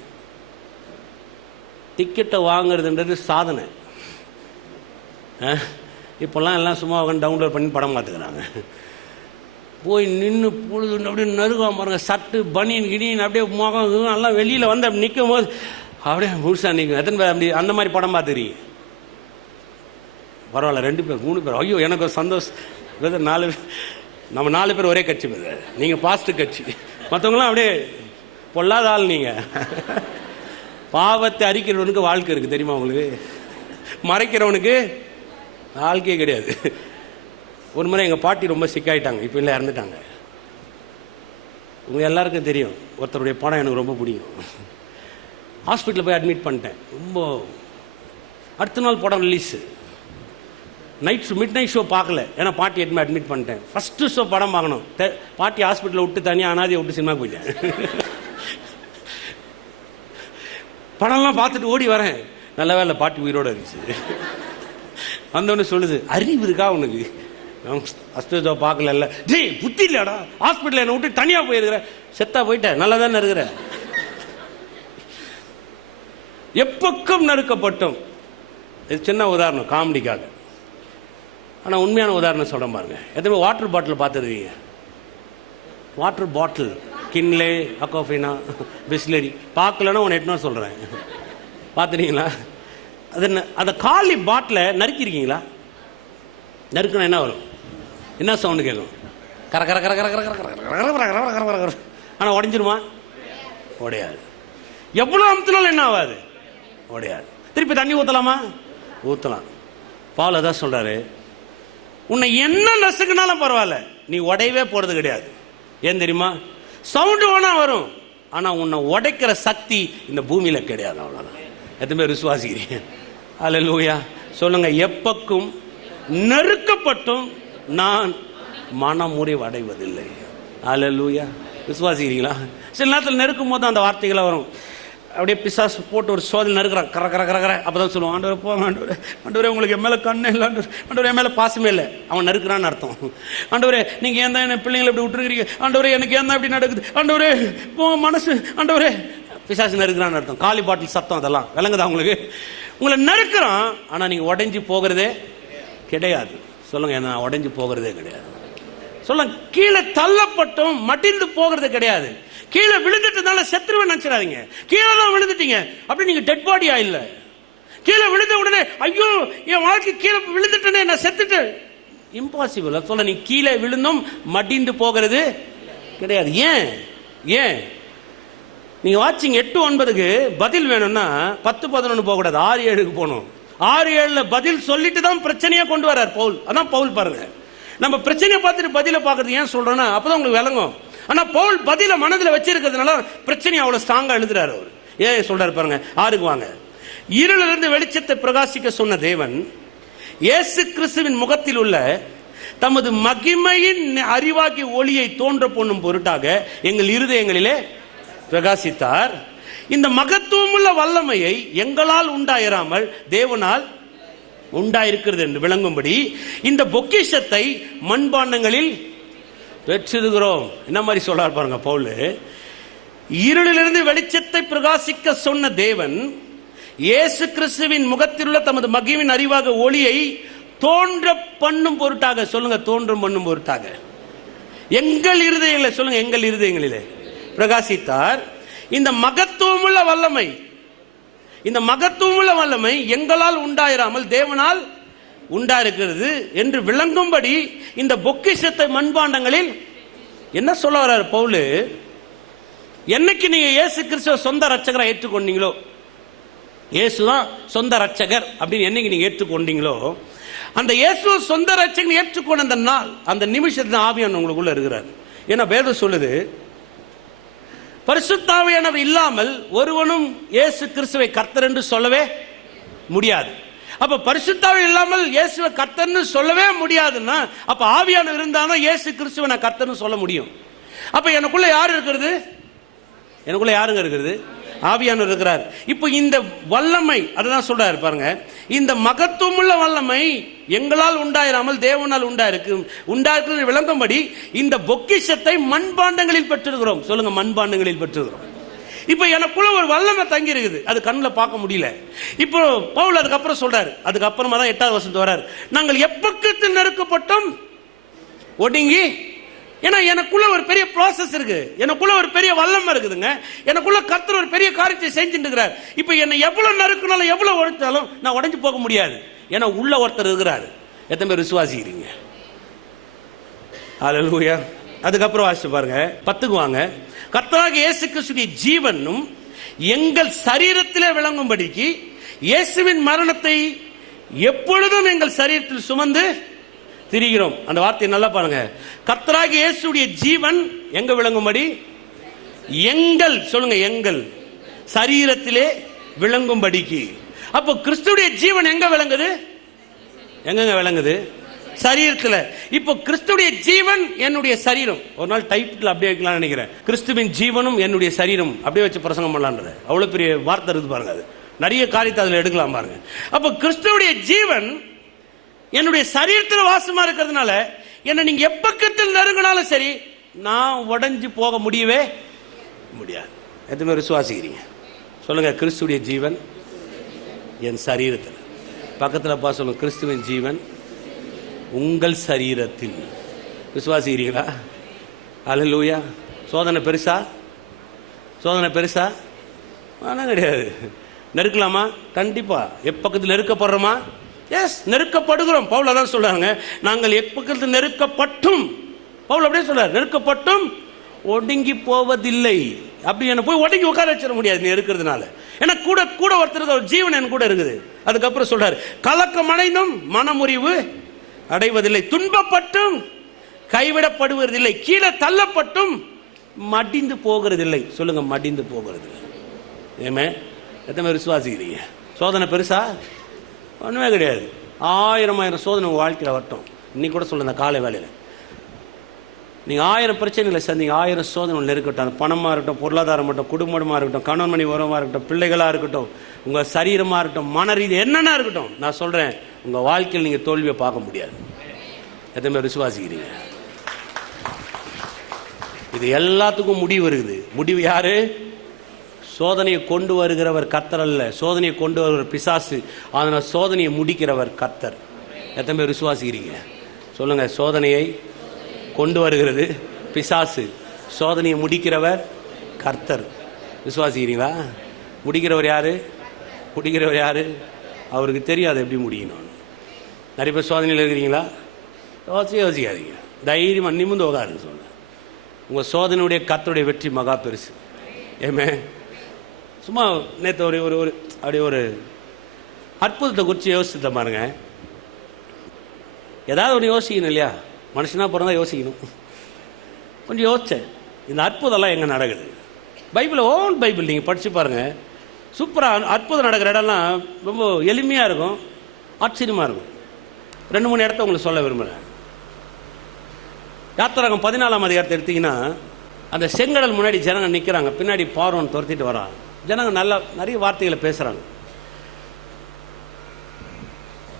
டிக்கெட்டை வாங்குறதுன்றது சாதனை. இப்போல்லாம் எல்லாம் சும்மா டவுன்லோட் பண்ணி படம் பார்த்துக்கிறாங்க. போய் நின்று பொழுது அப்படியே நறுக்காம பாருங்க, சட்டு பனியன் கிணியன் அப்படியே முகம் எல்லாம் வெளியில் வந்து அப்படி நிற்கும் போது அப்படியே முழுசா நிற்கும். எத்தனை பேர் அப்படி அந்த மாதிரி படம் பார்த்துக்கிறீங்க? பரவாயில்ல, 2 பேர் 3 பேர். ஐயோ, எனக்கு ஒரு சந்தோஷம். 4 பேர், நம்ம 4 பேர் ஒரே கட்சி பேர். நீங்கள் பாஸ்ட் கட்சி, மற்றவங்களாம் அப்படியே பொல்லாத ஆள். நீங்கள் பாவத்தை அரிக்கிறவனுக்கு வாழ்க்கை இருக்குது தெரியுமா உங்களுக்கு? மறைக்கிறவனுக்கு வாழ்க்கையே கிடையாது. ஒரு முறை எங்கள் பாட்டி ரொம்ப சிக்காயிட்டாங்க, இப்போ இல்லை, இறந்துட்டாங்க. உங்கள் எல்லாருக்கும் தெரியும், ஒருத்தருடைய படம் எனக்கு ரொம்ப பிடிக்கும். ஹாஸ்பிட்டலில் போய் அட்மிட் பண்ணிட்டேன். ரொம்ப அடுத்த நாள் படம் ரிலீஸு. மிட் நைட் ஷோ பார்க்கல, ஏன்னா பாட்டி எட்டுமே அட்மிட் பண்ணிட்டேன். ஃபஸ்ட்டு ஷோ படம் பார்க்கணும். பாட்டி ஹாஸ்பிட்டலில் விட்டு தனியாக அனாதியை விட்டு சினிமாவுக்கு போயிட்டேன். படம்லாம் பார்த்துட்டு ஓடி வரேன். நல்ல வேலை பாட்டி உயிரோடு இருந்துச்சு. வந்தவொடனே சொல்லுது, அறிவு இருக்கா உனக்கு? ஃபஸ்ட்டு பார்க்கல. டேய், புத்தி இல்லையாடா, ஹாஸ்பிட்டலில் என்னை விட்டு தனியாக போயிருக்கிற, செத்தா போயிட்டேன், நல்லா தானே இருக்கிற. எப்பக்கம் நறுக்கப்பட்டோம். இது சின்ன உதாரணம் காமெடிக்காக. ஆனால் உண்மையான உதாரணம் சொல்கிறேன் பாருங்க. எத்தனை வாட்டர் பாட்டில் பார்த்துருக்கீங்க? Water bottle, Kinley, Aquafina, Bisleri. பார்க்கலன்னா உன்னை எட்டுனா சொல்கிறேன். பார்த்துருக்கீங்களா? அதை காலி பாட்டிலை நறுக்கிருக்கீங்களா? நறுக்கணும் என்ன வரும்? என்ன சவுண்டு கேட்கும்? கர கர கர கர கர கர கர கர கர. ஆனால் உடஞ்சிருமா? உடையாது. எவ்வளோ அமுத்தினாலும் என்ன ஆகாது? உடையாது. திருப்பி தண்ணி ஊற்றலாமா? ஊற்றலாம். பால் அதான் சொல்கிறாரு, உன்னை என்ன நசுக்குனாலும் பரவாயில்ல, நீ உடையவே போகிறது கிடையாது. ஏன் தெரியுமா? சவுண்டு வேணா வரும், ஆனால் உன்னை உடைக்கிற சக்தி இந்த பூமியில் கிடையாது. அவ்வளோதான். எத்தனை பேர் விசுவாசிக்கிறீங்க? அல்லேலூயா. சொல்லுங்க, எப்பக்கும் நெருக்கப்பட்டும் நான் மனமுறிவு அடைவதில்லை. அல்லேலூயா. விசுவாசிக்கிறீங்களா? சில நேரத்தில் நெருக்கும் போது அந்த வார்த்தைகளாக வரும். அப்படியே பிசாசு போட்டு ஒரு சோதனை நறுக்கிறான், கர கர கர கர. அப்போ தான் சொல்லுவான், ஆண்டவரே போங்க, ஆண்டவரே உங்களுக்கு என் மேலே கண்ணே இல்லை, ஆண்டவரே என் மேலே பாசமே இல்லை. அவன் நறுக்கிறான்னு அர்த்தம். ஆண்டவரே நீங்கள் ஏன் தான் என் பிள்ளைங்களை இப்படி விட்டுருக்கிறீங்க, ஆண்டவரே எனக்கு ஏன் தான் இப்படி நடக்குது, ஆண்டவரே போ மனசு, ஆண்டவரே. பிசாசு நறுக்கிறான்னு அர்த்தம். காலி பாட்டில் சத்தம், அதெல்லாம் விளங்குதா உங்களுக்கு? உங்களை நறுக்கிறோம், ஆனா நீங்க உடைஞ்சு போகிறதே கிடையாது. சொல்லுங்க, நான் உடைஞ்சு போகிறதே கிடையாது. சொல்லுங்க, கீழே தள்ளப்பட்டும் மடிந்து போகிறது கிடையாது. கீழே விழுந்துட்டதால செத்துருவேன் நினைச்சிடாதீங்க. கீழே தான் விழுந்துட்டீங்க, அப்படி நீங்க டெட் பாடியா இல்ல. கீழே விழுந்த உடனே ஐயோ என் வாழ்க்கை கீழே விழுந்துட்டேனே, நான் செத்துட்டேன், இம்பாசிபிள். சொல்ல, நீ கீழே விழுந்தும் மடிந்து போகிறது கிடையாது. ஏன்? ஏன் நீங்க வாட்சிங் 8:9க்கு பதில் வேணும்னா 10:11 போக கூடாது, 6:7க்கு போகணும். 6:7ல பதில் சொல்லிட்டு தான் பிரச்சனையை கொண்டு வர்றார் பவுல். அதான் பவுல் பாருங்க, நம்ம பிரச்சனையை பார்த்துட்டு பதில பார்க்கறது ஏன் சொல்றோம்னா அப்பதான் உங்களுக்கு விளங்கும். ஆனா பவுல் பதில மனதில் வச்சிருக்கிறதுனால பிரச்சனையை அவ்வளவு ஸ்ட்ராங்கா எழுதுறாரு அவர். ஏன் சொல்றாரு பாருங்க, 6க்கு வாங்க. இருளிலிருந்து வெளிச்சத்தை பிரகாசிக்க சொன்ன தேவன் இயேசு கிறிஸ்துவின் முகத்தில் உள்ள தமது மகிமையின் அறிவாகிய ஒளியை தோன்ற பண்ணும் பொருட்டாக எங்கள் இருதயங்களிலே பிரகாசித்தார். இந்த மகத்துவமுள்ள வல்லமையை எங்களால் உண்டாயிராமல் தேவனால் உண்டாயிருக்கிறது என்று விளங்கும்படி இந்த பொக்கிஷத்தை மண்பாண்டங்களில் பெற்றிருக்கிறோம். என்ன மாதிரி சொல்றார் பாருங்க பவுல். இருளிலிருந்து வெளிச்சத்தை பிரகாசிக்க சொன்ன தேவன் இயேசு கிறிஸ்துவின் முகத்தில் உள்ள தமது மகிமையின் அறிவாக ஒளியை தோன்ற பண்ணும் பொருட்டாக, சொல்லுங்க, தோன்றும் பண்ணும் பொருட்டாக எங்கள் இருதயங்களில், சொல்லுங்க, எங்கள் இருதயங்களிலே பிரகாசித்தார். இந்த மகத்துவமுள்ள வல்லமை, இந்த மகத்துவமுள்ள வல்லமை எங்களால் உண்டாயிராமல் தேவனால் உண்டாயிருக்கிறது என்று விளங்கும்படி இந்த பொக்கிஷத்தை மண்பாண்டங்களில். என்ன சொல்ல வர்றார் பவுல்? என்னைக்கு நீங்க இயேசு கிறிஸ்துவ சொந்த ரட்சகரை ஏற்றுக்கொண்டீங்களோ, இயேசுதான் சொந்த ரட்சகர் அப்படின்னு என்னைக்கு நீங்க ஏற்றுக்கொண்டீங்களோ, அந்த இயேசுவ சொந்த ரட்சகன் ஏற்றுக்கொண்ட அந்த நாள், அந்த நிமிஷத்துல ஆவியானவர் உங்களுக்குள்ள இருக்கிறார். ஏன்னா வேதம் சொல்லுது, பரிசுத்த ஆவியானவர் இல்லாமல் ஒருவனும் இயேசு கிறிஸ்துவை கர்த்தர் என்று சொல்லவே முடியாது. அப்ப பரிசுத்த ஆவி இல்லாமல் இயேசுவை கர்த்தர்னு சொல்லவே முடியாதுன்னா அப்ப ஆவியானவர் இருந்தாலும் இயேசு கிறிஸ்துவை நான் கர்த்தர்னு சொல்ல முடியும். அப்ப எனக்குள்ள யார் இருக்கிறது? எனக்குள்ள யாருங்க இருக்கிறது? ஆவியானவர் இருக்கிறார். இப்போ இந்த வல்லமை, அதுதான் சொல்றாரு பாருங்க, இந்த மகத்துவமுள்ள வல்லமை எங்களால் உண்டாயிராமல் தேவனால் உண்டாயிருக்கு விளங்கும்படி இந்த பொக்கிஷத்தை மண்பாண்டங்களில் பெற்றிருக்கிறோம். சொல்லுங்க, மண்பாண்டங்களில் பெற்றிருக்கிறோம். இப்போ எனக்குள்ள ஒரு வல்லமை தங்கி இருக்குது, அது கண்ணில் பார்க்க முடியல. இப்போ பவுல் அதுக்கப்புறம் சொல்றாரு, அதுக்கப்புறமா தான் 8வது வசனத்துக்கு வர்றாரு, நாங்கள் எப்பக்கத்தில் நெருக்கப்பட்டோம் ஒடுங்கி. ஏன்னா எனக்குள்ள ஒரு பெரிய ப்ராசஸ் இருக்கு, எனக்குள்ள ஒரு பெரிய வல்லமை இருக்குதுங்க, எனக்குள்ள கர்த்தர் ஒரு பெரிய காரியத்தை செஞ்சுட்டு இருக்கிறார். இப்போ என்னை எவ்வளவு நறுக்கினாலும் எவ்வளவு உடைச்சாலும் நான் உடைஞ்சு போக முடியாது. ஏன்னா உள்ள ஒருத்தர் இருக்கிறாரு. எத்தனை பேர் விசுவாசிக்கிறீங்க? ஹல்லேலூயா. அதுக்கப்புறம் வாசிச்சு பாருங்க, 10க்கு வாங்க. கர்த்தராகிய இயேசு கிறிஸ்துவின் ஜீவனும் எங்கள் சரீரத்திலே விளங்கும்படிக்கு இயேசுவின் மரணத்தை எப்பொழுதும் எங்கள் சரீரத்தில் சுமந்து திரிகிறோம். அந்த வார்த்தையை நல்லா பாருங்க. கர்த்தராகிய இயேசுடைய ஜீவன் எங்க விளங்கும்படி, எங்கள், சொல்லுங்க, எங்கள் சரீரத்திலே விளங்கும்படிக்கு. அப்போ கிறிஸ்துடைய ஜீவன் எங்க விளங்குது? எங்க விளங்குது? சரீரத்தில். இப்போ கிறிஸ்துடைய ஜீவன் என்னுடைய சரீரம். ஒரு நாள் டைட்டில் அப்படியே வைக்கலாம்னு நினைக்கிறேன், கிறிஸ்துவின் ஜீவனும் என்னுடைய சரீரம், அப்படியே வச்சு பிரசங்கம் பண்ணலான்றது. அவ்வளவு பெரிய வார்த்தை இருக்கு பாருங்க, அது நிறைய காரியத்தை அதில் எடுக்கலாம் பாருங்க. அப்போ கிறிஸ்துடைய ஜீவன் என்னுடைய சரீரத்தில் வாசமா இருக்கிறதுனால என்ன நீங்க எப்பக்கத்தில் நெருங்கினாலும் சரி நான் உடைஞ்சு போக முடியவே முடியாது. எத்தனை பேர் விசுவாசிக்கிறீங்க? சொல்லுங்க, கிறிஸ்துடைய ஜீவன் என் சரீரத்தில். பக்கத்தில் பா சொல்லுங்க, கிறிஸ்துவின் ஜீவன் உங்கள் சரீரத்தில். விசுவாசிக்கிறீங்களா? அல்லேலூயா. சோதனை பெருசா? சோதனை பெருசா? ஆனால் கிடையாது. நெருக்கலாமா? கண்டிப்பா. எப்பக்கத்தில் நெருக்கப்படுறோமா? எஸ், நெருக்கப்படுகிறோம். பவுல் அதான் சொல்றாங்க, நாங்கள் எப்பக்கத்தில் நெருக்கப்பட்டும், பவுல் அப்படியே சொல்றாரு, நெருக்கப்பட்டும் ஒடுங்கி போவதில்லை. அப்படி என்ன போய் ஒடுங்கி உட்கார வச்சிட முடியாது நீ இருக்கிறதுனால. ஏன்னா கூட கூட ஒருத்தருக்கு ஒரு ஜீவன் என் கூட இருக்குது. அதுக்கப்புறம் சொல்றாரு, கலக்கம் அடைந்தும் மனமுறிவு அடைவதில்லை, துன்பப்பட்டும் கைவிடப்படுவதில்லை, கீழே தள்ளப்பட்டும் மடிந்து போகிறதில்லை. சொல்லுங்க, மடிந்து போகிறதில்லை. ஏமே, எத்தனை பேர் விசுவாசிக்கிறீங்க? சோதனை பெருசா? ஒன்றுமே கிடையாது. 1000 சோதனை உங்கள் வாழ்க்கையில் வரட்டும். இன்னைக்கு கூட சொல்லுங்க, காலை வேலையில் நீங்கள் 1000 பிரச்சனைகளை சந்திங்க, 1000 சோதனை இருக்கட்டும். அது பணமாக இருக்கட்டும், பொருளாதாரம் இருக்கட்டும், குடும்பமாக இருக்கட்டும், கணவன் மணி உறவாக இருக்கட்டும், பிள்ளைகளாக இருக்கட்டும், உங்கள் சரீரமாக இருக்கட்டும், மன ரீதி என்னென்ன இருக்கட்டும், நான் சொல்கிறேன், உங்கள் வாழ்க்கையில் நீங்கள் தோல்வியை பார்க்க முடியாது. எத்தனை பேர் விசுவாசிக்கிறீங்க? இது எல்லாத்துக்கும் முடிவு இருக்குது. முடிவு யாரு? சோதனையை கொண்டு வருகிறவர் கர்த்தர் அல்ல, சோதனையை கொண்டு வருகிற பிசாசு. அதனால் சோதனையை முடிக்கிறவர் கர்த்தர். எத்தனை பேர் விசுவாசிக்கிறீங்க சொல்லுங்க? சோதனையை கொண்டு வருகிறது பிசாசு, சோதனையை முடிக்கிறவர் கர்த்தர். விசுவாசிக்கிறீங்களா? முடிக்கிறவர் யாரு? முடிக்கிறவர் யாரு? அவருக்கு தெரியாது எப்படி முடிக்கணும். நிறைய பேர் சோதனையில் இருக்கிறீங்களா? யோசிக்காதீங்க, தைரியமாக நிமிர்ந்து உட்காருங்க. சொல்லுங்க, உங்கள் சோதனையுடைய கர்த்தருடைய வெற்றி மகா பெருசு. ஏமே, சும்மா நேற்று ஒரு ஒரு அப்படியே ஒரு அற்புதத்தை குறித்து யோசித்த பாருங்க. ஏதாவது ஒன்று யோசிக்கணும் இல்லையா? மனுஷனாக பிறந்தா யோசிக்கணும். கொஞ்சம் யோசித்தேன், இந்த அற்புதம்லாம் எங்கே நடக்குது? பைபிள், ஓன் பைபிள் நீங்கள் படித்து பாருங்கள். சூப்பராக அற்புதம் நடக்கிற இடம்லாம் ரொம்ப எளிமையாக இருக்கும், ஆச்சரியமாக இருக்கும். 2-3 இடத்த உங்களுக்கு சொல்ல விரும்புகிறேன். யாத்திராகமம் 14ஆம் அதிகாரத்தை எடுத்திங்கன்னா, அந்த செங்கடல் முன்னாடி ஜனங்க நிற்கிறாங்க, பின்னாடி பார்வோன் துரத்திட்டு வரான். ஜனங்க நிறைய வார்த்தைகளை பேசுகிறாங்க.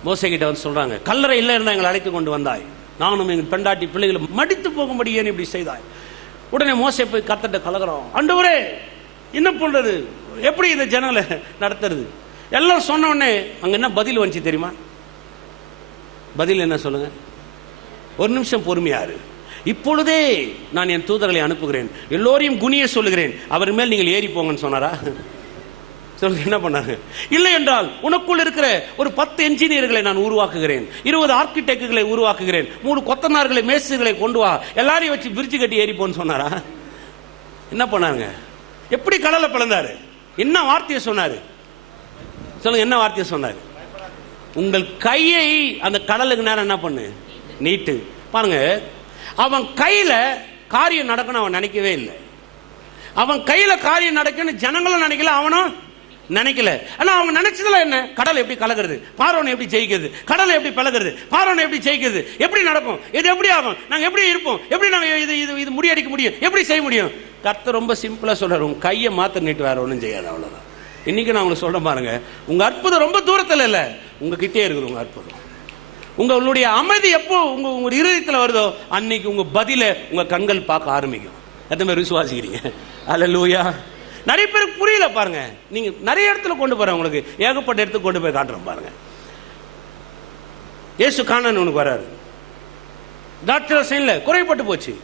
மோசே கிட்ட வந்து சொல்கிறாங்க, கல்லறை இல்லை இருந்தால் எங்களை அழைத்து கொண்டு வந்தாய், நானும் எங்கள் பெண்டாட்டி பிள்ளைகளை மடித்து போகும்படி ஏன் இப்படி செய்தாய்? உடனே மோசே போய் கர்த்தர்ட்ட கலகிறோம், ஆண்டவரே என்ன பண்ணுறது, எப்படி இந்த ஜனங்களை நடத்துறது? எல்லாம் சொன்ன உடனே அங்கே என்ன பதில் வந்துச்சு தெரியுமா? பதில் என்ன சொல்லுங்க? ஒரு நிமிஷம் பொறுமையாரு, இப்பொழுதே நான் என் தூதர்களை அனுப்புகிறேன், எல்லோரையும் குனிய சொல்லுகிறேன், அவர் மேல் நீங்கள் ஏறி போங்கன்னு சொன்னாரா? சொல்லுங்க, என்ன பண்ணாங்க? இல்லை என்றால் உனக்குள் இருக்கிற ஒரு 10 என்ஜினியர்களை நான் உருவாக்குகிறேன், 20 ஆர்கிடெக்டுகளை உருவாக்குகிறேன், 3 கொத்தனார்களை, மேஸ்திரிகளை கொண்டு வா, எல்லாரையும் வச்சு பிரிட்ஜ் கட்டி ஏறி போன்னு சொன்னாரா? என்ன பண்ணாங்க? எப்படி கடலை பிளந்தாரு? என்ன வார்த்தையை சொன்னாரு? சொல்லுங்க, என்ன வார்த்தையை சொன்னாரு? உங்கள் கையை அந்த கடலுக்கு நேரம் என்ன பண்ணு, நீட்டு. பாருங்க, அவன் கையில காரியம் நடக்கணும் அவன் நினைக்கவே இல்லை. அவன் கையில காரியம் நடக்கணும் ஜனங்களும் நினைக்கல, அவனும் நினைக்கல. ஆனா அவங்க நினைச்சதுல என்ன? கடல் எப்படி கலக்கிறது, பார்வோனை எப்படி ஜெயிக்கிறது, கடலை எப்படி பழகிறது, பார்வோனை எப்படி ஜெயிக்கிறது, எப்படி நடக்கும், இது எப்படி ஆகும், நாங்க எப்படி இருப்போம், எப்படி நாங்க இது முறியடிக்க முடியும், எப்படி செய்ய முடியும்? கர்த்தர் ரொம்ப சிம்பிளா சொல்றாரு, உங்க கையை மாத்த நீட்டு, வேற ஒன்றும் செய்யாது, அவ்வளவுதான். இன்னைக்கு நான் உங்களுக்கு சொல்றேன் பாருங்க, உங்க அற்புதம் ரொம்ப தூரத்தில் இல்லை, உங்ககிட்டே இருக்குது உங்க அற்புதம். உங்களுடைய அமைதி எப்போ உங்க இருதயத்தில் வருதோ அன்னைக்கு உங்க பதில உங்க கண்கள் பார்க்க ஆரம்பிக்கும். எத்தனை பேர் விசுவாசிக்கிறீங்க? அல்லேலூயா. நிறைய பேருக்கு புரியல பாருங்க. நீங்க நிறைய இடத்துல கொண்டு போற, உங்களுக்கு ஏகப்பட்ட இடத்துக்கு கொண்டு போய் காட்டுறோம் பாருங்க. இயேசு கானான் உனக்கு வராரு, திராட்சரசம் இல்லை, குறைப்பட்டு போச்சு.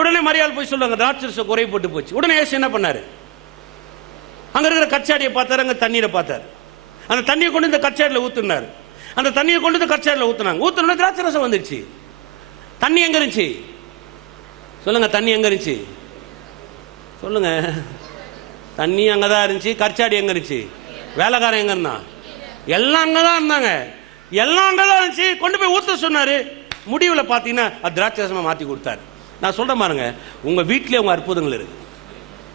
உடனே மரியாதை போய் சொல்லுவாங்க, திராட்சரசம் குறைப்பட்டு போச்சு. உடனே இயேசு என்ன பண்ணாரு? அங்க இருக்கிற கச்சாடியை பார்த்தாரு, அங்க தண்ணீரை பார்த்தாரு, அந்த தண்ணியை கொண்டு இந்த கச்சாடியில் ஊத்துனாரு, அந்த தண்ணியை கொண்டு இந்த கச்சாடியில் ஊத்துனாங்க, ஊத்துனா திராட்சரசம் வந்துருச்சு. தண்ணி எங்க இருந்துச்சு சொல்லுங்க? தண்ணி எங்க இருந்துச்சு சொல்லுங்க? தண்ணி அங்கதான் இருந்துச்சு. கச்சாடி எங்க இருந்துச்சு? வேலைக்காரன் எங்க இருந்தான்? எல்லாம் அங்கதான் இருந்தாங்க, எல்லாம் அங்கதான் இருந்துச்சு. கொண்டு போய் ஊத்த சொன்னாரு. முடிவில் பார்த்தீங்கன்னா அது திராட்சரசமா மாத்தி கொடுத்தாரு. நான் சொல்றேன் பாருங்க, உங்க வீட்டிலே உங்க அற்புதங்கள் இருக்கு.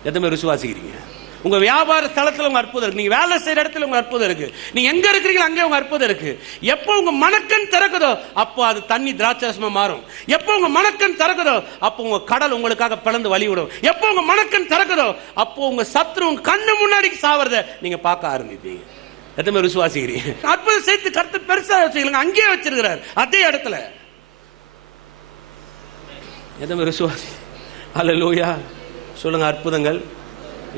எத்தனை பேர் விசுவாசிக்கிறீங்க? உங்க வியாபார ஸ்தலத்தில் உங்க அற்புதம் இருக்கு, நீங்க வேலை செய்யற இடத்துல உங்க அற்புதம் இருக்கு, நீங்க எங்க இருக்கிறீங்களோ அங்கே உங்க அற்புதம் இருக்கு. எப்போ உங்க மனக்கண் திறக்குதோ அப்போ அது தண்ணி திராட்சரசமா மாறும். எப்போ உங்க மனக்கண் திறக்குதோ அப்போ உங்க கடல் உங்களுக்காக பிளந்து வழி விடும். எப்போ உங்க மனக்கண் திறக்குதோ அப்போ உங்க சத்ரு உங்க கண்ணு முன்னாடி சாவறத நீங்க பார்க்க ஆரம்பிப்பீங்க. எத்தனை பேர் விசுவாசிக்கிறீங்க? அற்புதம் செய்து கர்த்தர் பெருசா வச்சுக்கலங்க, அங்கேயே வச்சிருக்கிறார் அதே இடத்துல. எத்தனை பேர் விசுவாசி? அல்லேலூயா. சொல்லுங்க, அற்புதங்கள்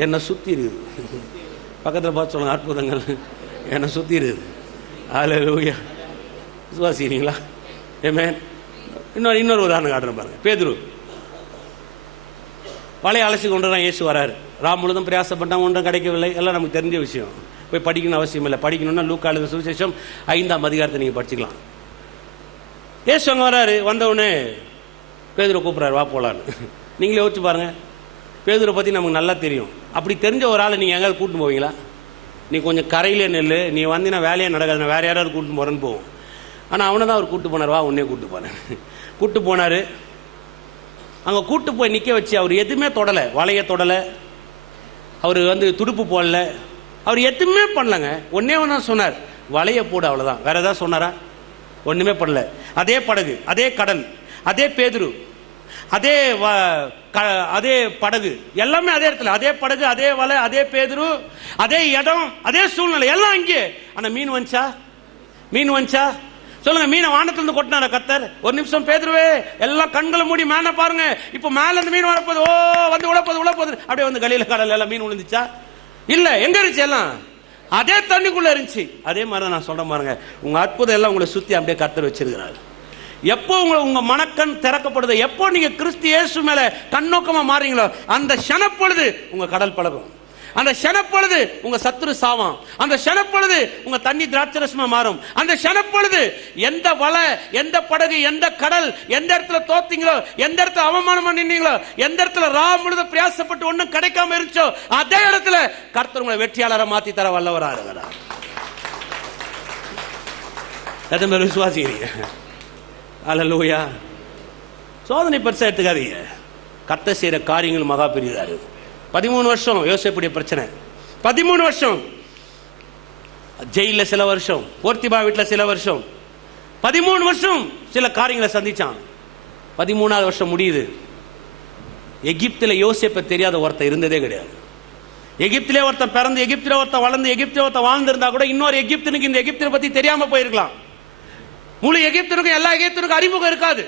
என்னை சுற்றி இருக்குது. பக்கத்தில் பார்த்து சொல்லுங்க, அற்புதங்கள் என்னை சுற்றி இருக்குது. அல்லேலூயா. விசுவாசிக்கிறீங்களா? ஆமென். இன்னொரு உதாரணம் காட்டுறேன் பாருங்க. பேதுரு வலையை அலசி கொண்டு தான் இயேசு வராரு. ராம் முழுதும் பிரயாசப்பட்டாங்க, ஒன்றும் கிடைக்கவில்லை. எல்லாம் நமக்கு தெரிஞ்ச விஷயம், போய் படிக்கணும் அவசியம் இல்லை. படிக்கணும்னா லூக்கா எழுதின சுவிசேஷம் 5ஆம் அதிகாரத்தை நீங்கள் படிச்சுக்கலாம். இயேசு அங்கே வராரு. வந்தவுடனே பேதுரு கூப்பிட்றாரு, வா போகலான்னு. நீங்களே யோசிச்சு பாருங்க, பேதுரை பற்றி நமக்கு நல்லா தெரியும். அப்படி தெரிஞ்ச ஒரு ஆளை நீங்கள் எங்கேயாவது கூட்டின்னு போவீங்களா? நீ கொஞ்சம் கரையிலே நெல், நீ வந்தீங்கன்னா வேலையே நடக்காது, நான் வேறு யாராவது கூட்டின்னு போகிறேன்னு போவோம். ஆனால் அவனை தான் அவர் கூப்பிட்டு போனார், வா உன்னே கூப்பிட்டு போனேன். கூப்பிட்டு போனார். அங்கே கூப்பிட்டு போய் நிற்க வச்சு அவர் எதுவுமே தொடலை, வலையை தொடலை, அவர் துடுப்பு போடல, அவர் எதுவுமே பண்ணலங்க. ஒன்றே ஒன்றா சொன்னார், வலையை போடு, அவ்வளோதான். வேறு ஏதாவது சொன்னாரா? ஒன்றுமே பண்ணல. அதே படகு, அதே கடல், அதே பேதுரு, அதே படகு, எல்லாமே அதே இடத்துல, அதே படகு, அதே வலை, அதே பேதுரு, அதே இடம், அதே சூழ்நிலை, எல்லாம் இங்கே. ஆனா மீன் வந்துச்சா? மீன் வந்துச்சா சொல்லுங்க? மீனை வானத்திலிருந்து கொட்டினார கர்த்தர். ஒரு நிமிஷம் பேதுருவே, எல்லாம் கண்களை மூடி மேல பாருங்க, இப்ப மேல இருந்து மீன் வரப்போது, ஓ வந்து விட போகுது அப்படியே வந்து கலியில கடல் எல்லாம் மீன் விழுந்துச்சா? இல்ல. எங்க இருந்துச்சு? எல்லாம் அதே தண்ணிக்குள்ள இருந்துச்சு. அதே மாதிரி நான் சொல்றேன் பாருங்க, உங்க அற்புதம் எல்லாம் உங்களை சுத்தி அப்படியே கர்த்தர் வச்சிருக்கிறாரு. எப்போ உங்க மனக்கண் திறக்கப்படுது, எப்போ நீங்க கிறிஸ்து இயேசு மேல கண்ணோக்கமா மாறீங்களோ அந்த க்ஷணப்பொழுது உங்க கடல் பழகும், அந்த க்ஷணப்பொழுது உங்க சத்துரு சாவான், அந்த க்ஷணப்பொழுது உங்க தண்ணி திராட்சரசமா மாறும், அந்த க்ஷணப்பொழுது எந்த வலை, எந்த படகு, எந்த கடல், எந்த இடத்துல தோத்தீங்களோ, எந்த இடத்துல அவமானம் பண்ணினீங்களோ, எந்த இடத்துல ரா முழுத பிரயாசப்பட்டு ஒண்ணும் கிடைக்காம இருந்துச்சோ அதே இடத்துல கர்த்தர் உங்களை வெற்றியாளரை மாத்தி தர வல்லவரா இருக்கிறார். எத்தனை பேர் விசுவாசிக்கிறீங்க? அல்லேலூயா. சோதனை பெருசா எடுத்துக்காதீங்க. கர்த்தர் செய்யற காரியங்கள் மகா பெரியதா இருக்கு. 13 வருஷம் யோசேப்புடைய பிரச்சனை, 13 வருஷம் ஜெயில, சில வருஷம் போர்த்திபா வீட்டுல, சில வருஷம் 13 வருஷம் சில காரியங்களை சந்திச்சான். 13வது வருஷம் முடியுது. எகிப்தில யோசேப்பை தெரியாத ஒருத்தர் இருந்ததே கிடையாது. எகிப்திலே ஒருத்தன் பிறந்து, எகிப்தில ஒருத்தன் வளர்ந்து, எகிப்தில ஒருத்தன் வாழ்ந்திருந்தா கூட இன்னொரு எகிப்தினுக்கு இந்த எகிப்தினை பத்தி தெரியாம போயிருக்கலாம். முழு எகிப்தினுக்கும் எல்லா எகிப்தினுக்கும் அறிமுகம் இருக்காது.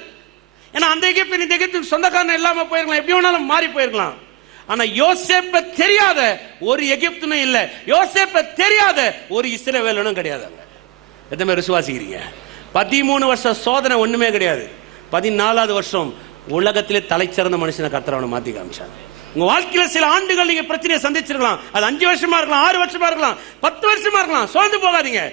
ஏன்னா அந்த எகிப்தின் இந்த எகிப்துக்கு சொந்தக்காரன் இல்லாம போயிருக்கலாம், எப்படி வேணாலும் மாறி போயிருக்கலாம். ஆனா யோசேப்பை தெரியாத ஒரு எகிப்துனும் இல்ல, யோசேப்பை தெரியாத ஒரு இஸ்ரவேலனும் கிடையாது. எத்தனை பேர் விசுவாசிக்கிறீங்க? 13 வருஷம் சோதனை ஒண்ணுமே கிடையாது. 14வது வருஷம் உலகத்திலே தலைச்சிறந்த மனுஷனை கர்த்தர் அவனை மாத்தி காமிச்சார். உங்க வாழ்க்கையில சில ஆண்டுகள் நீங்க பிரச்சனையை சந்திச்சிருக்கலாம். அது 5 வருஷமா இருக்கலாம், 6 வருஷமா இருக்கலாம், 10 வருஷமா இருக்கலாம். சோர்ந்து போகாதீங்க.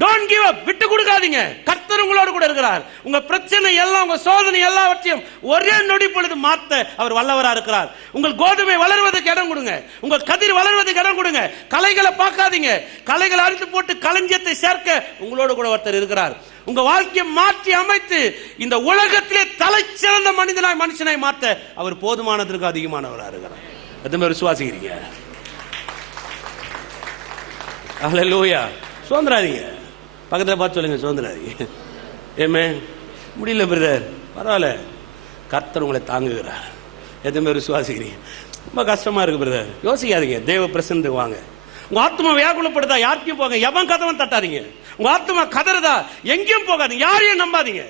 Don't give up. விட்டு கொடுக்காதீங்க. கர்த்தர் உங்களோடு கூட இருக்கிறார். உங்க பிரச்சனை எல்லாம், உங்க சோதனை எல்லாவற்றையும் ஒரே நொடி பொழுது மாத்த அவர் வல்லவரா இருக்கிறார். உங்கள் கோதுமை வளர்வதற்கு இடம் கொடுங்க, உங்க கதிர் வளர்வதற்கு இடம் கொடுங்க. களைகளை பார்க்காதீங்க. களைகளை அறுத்து போட்டு களஞ்சியத்தை சேர்க்க உங்களோடு கூட ஒருத்தர் இருக்கிறார். உங்க வாழ்க்கையை மாற்றி அமைத்து இந்த உலகத்திலே தலை சிறந்த மனுஷனாய் மாற்ற அவர் போதுமானதற்கு அதிகமானவரா இருக்கிறார். எத்தனை விசுவாசிக்கிறீங்க? அல்லேலூயா. சுதந்திராதீங்க. பக்கத்தில் பார்த்து சொல்லுங்க, சுதந்திராதீங்க. ஏமே முடியல பிரதர், பரவாயில்ல, கர்த்தர் உங்களை தாங்குகிறார். எத்தனை பேர் விசுவாசிக்கிறீங்க? ரொம்ப கஷ்டமா இருக்கு பிரதர், யோசிக்காதீங்க. தேவ பிரசன்னத்துக்கு வாங்க. உங்க ஆத்மா வியாகுலப்படுதா, யாருக்கும் போக, எவன் கதவன் தட்டாதீங்க. உங்க ஆத்மா கதறுதா, எங்கேயும் போகாதீங்க. யாரையும் நம்பாதீங்க.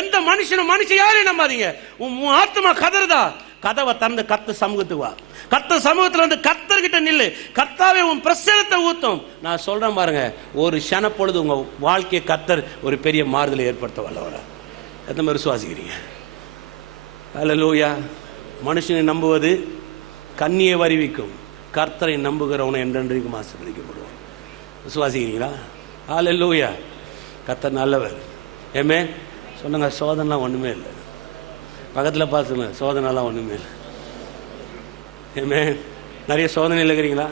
எந்த மனுஷன் யாரையும் நம்பாதீங்க. உன் ஆத்மா கதறுதா, கதவை திறந்து கர்த்தர் சமூகத்துக்கு வா. கர்த்தர் சமூகத்தில் வந்து கர்த்தர்கிட்ட நில்லு. கர்த்தாவே உன் பிரசன்னத்தை ஊத்தும். நான் சொல்றேன் பாருங்க, ஒரு க்ஷண பொழுது உங்க வாழ்க்கையை கர்த்தர் ஒரு பெரிய மாறுதலை ஏற்படுத்த வல்லவரா. எத்தனை பேர் விசுவாசிக்கிறீங்க? அல்லேலூயா. மனுஷனை நம்புவது கண்ணியை வருவிக்கும், கர்த்தரை நம்புகிறவனை என்றென்றைக்கும் ஆசீர்வதிக்கப்படுவான். விசுவாசிக்கிறீங்களா? அல்லேலூயா. கர்த்தர் நல்லவர். ஏமே சொன்னாங்க, சோதனைலாம் ஒண்ணுமே இல்லை. பக்கத்தில் பார்த்துங்க, சோதனைலாம் ஒன்றுமே இல்லை. ஏமே நிறைய சோதனையில் இருக்கிறீங்களா?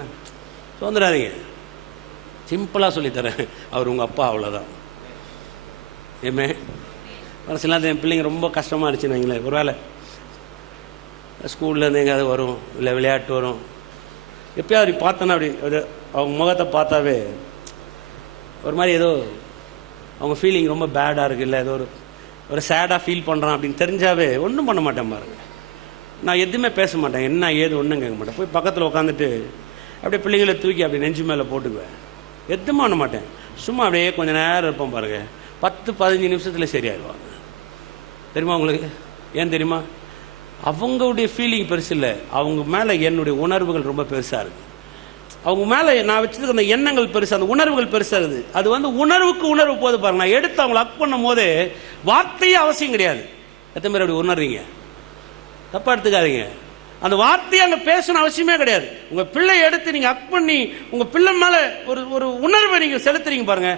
சோதனைராதீங்க. சிம்பிளாக சொல்லித்தரேன், அவர் உங்கள் அப்பா, அவ்வளோதான். ஏமே சில நேரத்தில் என் பிள்ளைங்க ரொம்ப கஷ்டமாக இருந்துச்சுன்னு வைங்களேன். ஒரு வேளை ஸ்கூல்லேருந்து எங்கேயாவது வரும், இல்லை விளையாட்டு வரும், எப்போயாவது அப்படி பார்த்தோன்னா அப்படி அவங்க முகத்தை பார்த்தாவே ஒரு மாதிரி ஏதோ அவங்க ஃபீலிங் ரொம்ப பேடாக இருக்குது, இல்லை ஏதோ ஒரு சேடாக ஃபீல் பண்ணுறான் அப்படின்னு தெரிஞ்சாவே ஒன்றும் பண்ண மாட்டேன் பாருங்க. நான் எதுவுமே பேச மாட்டேன், என்ன ஏது ஒன்றும் கேட்க மாட்டேன். போய் பக்கத்தில் உட்காந்துட்டு அப்படியே பிள்ளைங்களை தூக்கி அப்படி நெஞ்சு மேலே போட்டுக்குவேன். எதுவும் பண்ண மாட்டேன். சும்மா அப்படியே கொஞ்சம் நேரம் இருப்போம் பாருங்க. 10-15 நிமிஷத்தில் சரியாயிடுவாங்க. தெரியுமா உங்களுக்கு? ஏன் தெரியுமா? அவங்களுடைய ஃபீலிங் பெருசு இல்லை, அவங்க மேலே என்னுடைய உணர்வுகள் ரொம்ப பெருசாக இருக்குது. அவங்க மேலே நான் வச்சுருக்க அந்த எண்ணங்கள் பெருசு, அந்த உணர்வுகள் பெருசாக இருக்குது. அது வந்து உணர்வுக்கு உணர்வு போது பாருங்க. நான் எடுத்து அவங்களை அக் பண்ணும் போது வார்த்தையே அவசியம் கிடையாது. எத்தனை பேர் அப்படி உணர்றீங்க? தப்பா எடுத்துக்காதீங்க. அந்த வார்த்தையை அங்கே பேசணும் அவசியமே கிடையாது. உங்கள் பிள்ளையை எடுத்து நீங்கள் அக் பண்ணி உங்கள் பிள்ளை மேலே ஒரு உணர்வை நீங்கள் செலுத்துறீங்க பாருங்க,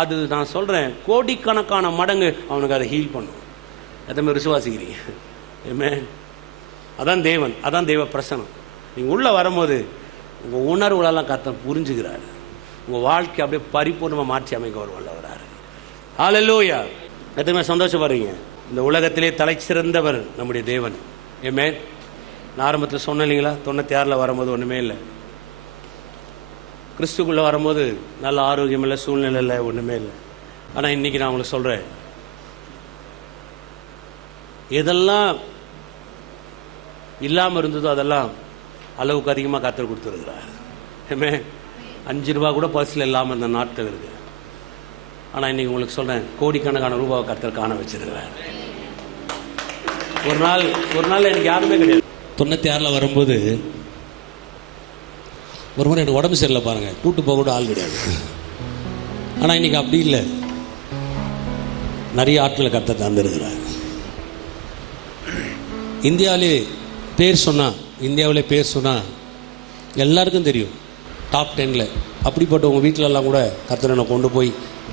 அது நான் சொல்கிறேன் கோடிக்கணக்கான மடங்கு அவனுக்கு அதை ஹீல் பண்ணும். எத்தனை பேர் விசுவாசிக்கிறீங்க? ஏமே அதான் தேவன், அதான் தெய்வ பிரசனம். நீங்கள் உள்ளே வரும்போது உங்கள் உணர்வுகளெல்லாம் கர்த்தர் புரிஞ்சுக்கிறாரு. உங்கள் வாழ்க்கை அப்படியே பரிபூர்ணமாக மாற்றி அமைக்க ஒரு வல்லவராரு. ஹல்லேலூயா. எத்தனை சந்தோஷப்படுறீங்க? இந்த உலகத்திலே தலை சிறந்தவர் நம்முடைய தேவன். ஏமே நான் ஆரம்பத்தில் சொன்னேன் இல்லைங்களா, 96 வரும்போது ஒன்றுமே இல்லை. கிறிஸ்துக்குள்ளே வரும்போது நல்ல ஆரோக்கியம் இல்லை, சூழ்நிலை இல்லை, ஒன்றுமே இல்லை. ஆனால் இன்றைக்கி நான் உங்களுக்கு சொல்கிறேன், எதெல்லாம் இல்லாமல் இருந்ததோ அதெல்லாம் அளவுக்கு அதிகமாக கர்த்தர் கொடுத்துருக்கிறார். ஏமே 5 ரூபா கூட பர்ஸில் இல்லாமல் இருந்த நாட்கள் இருக்குது. ஆனால் இன்றைக்கி உங்களுக்கு சொல்கிறேன், கோடிக்கணக்கான ரூபாவை கர்த்தர் காண வச்சிருக்கிறார். ஒரு நாள் எனக்கு யாருமே கிடையாது. 96 வரும்போது ஒரு முறை எனக்கு உடம்பு சரியில்லை பாருங்கள், கூட்டு போக கூட ஆள் கிடையாது. ஆனால் இன்றைக்கி அப்படி இல்லை, நிறைய ஆட்களை கர்த்தர் தந்திருக்கிறார். இந்தியாவிலே பேர் சொன்னால் எல்லாருக்கும் தெரியும், டாப் 10ல். அப்படிப்பட்ட உங்கள் வீட்டிலலாம் கூட கர்த்தர் என்னை கொண்டு போய்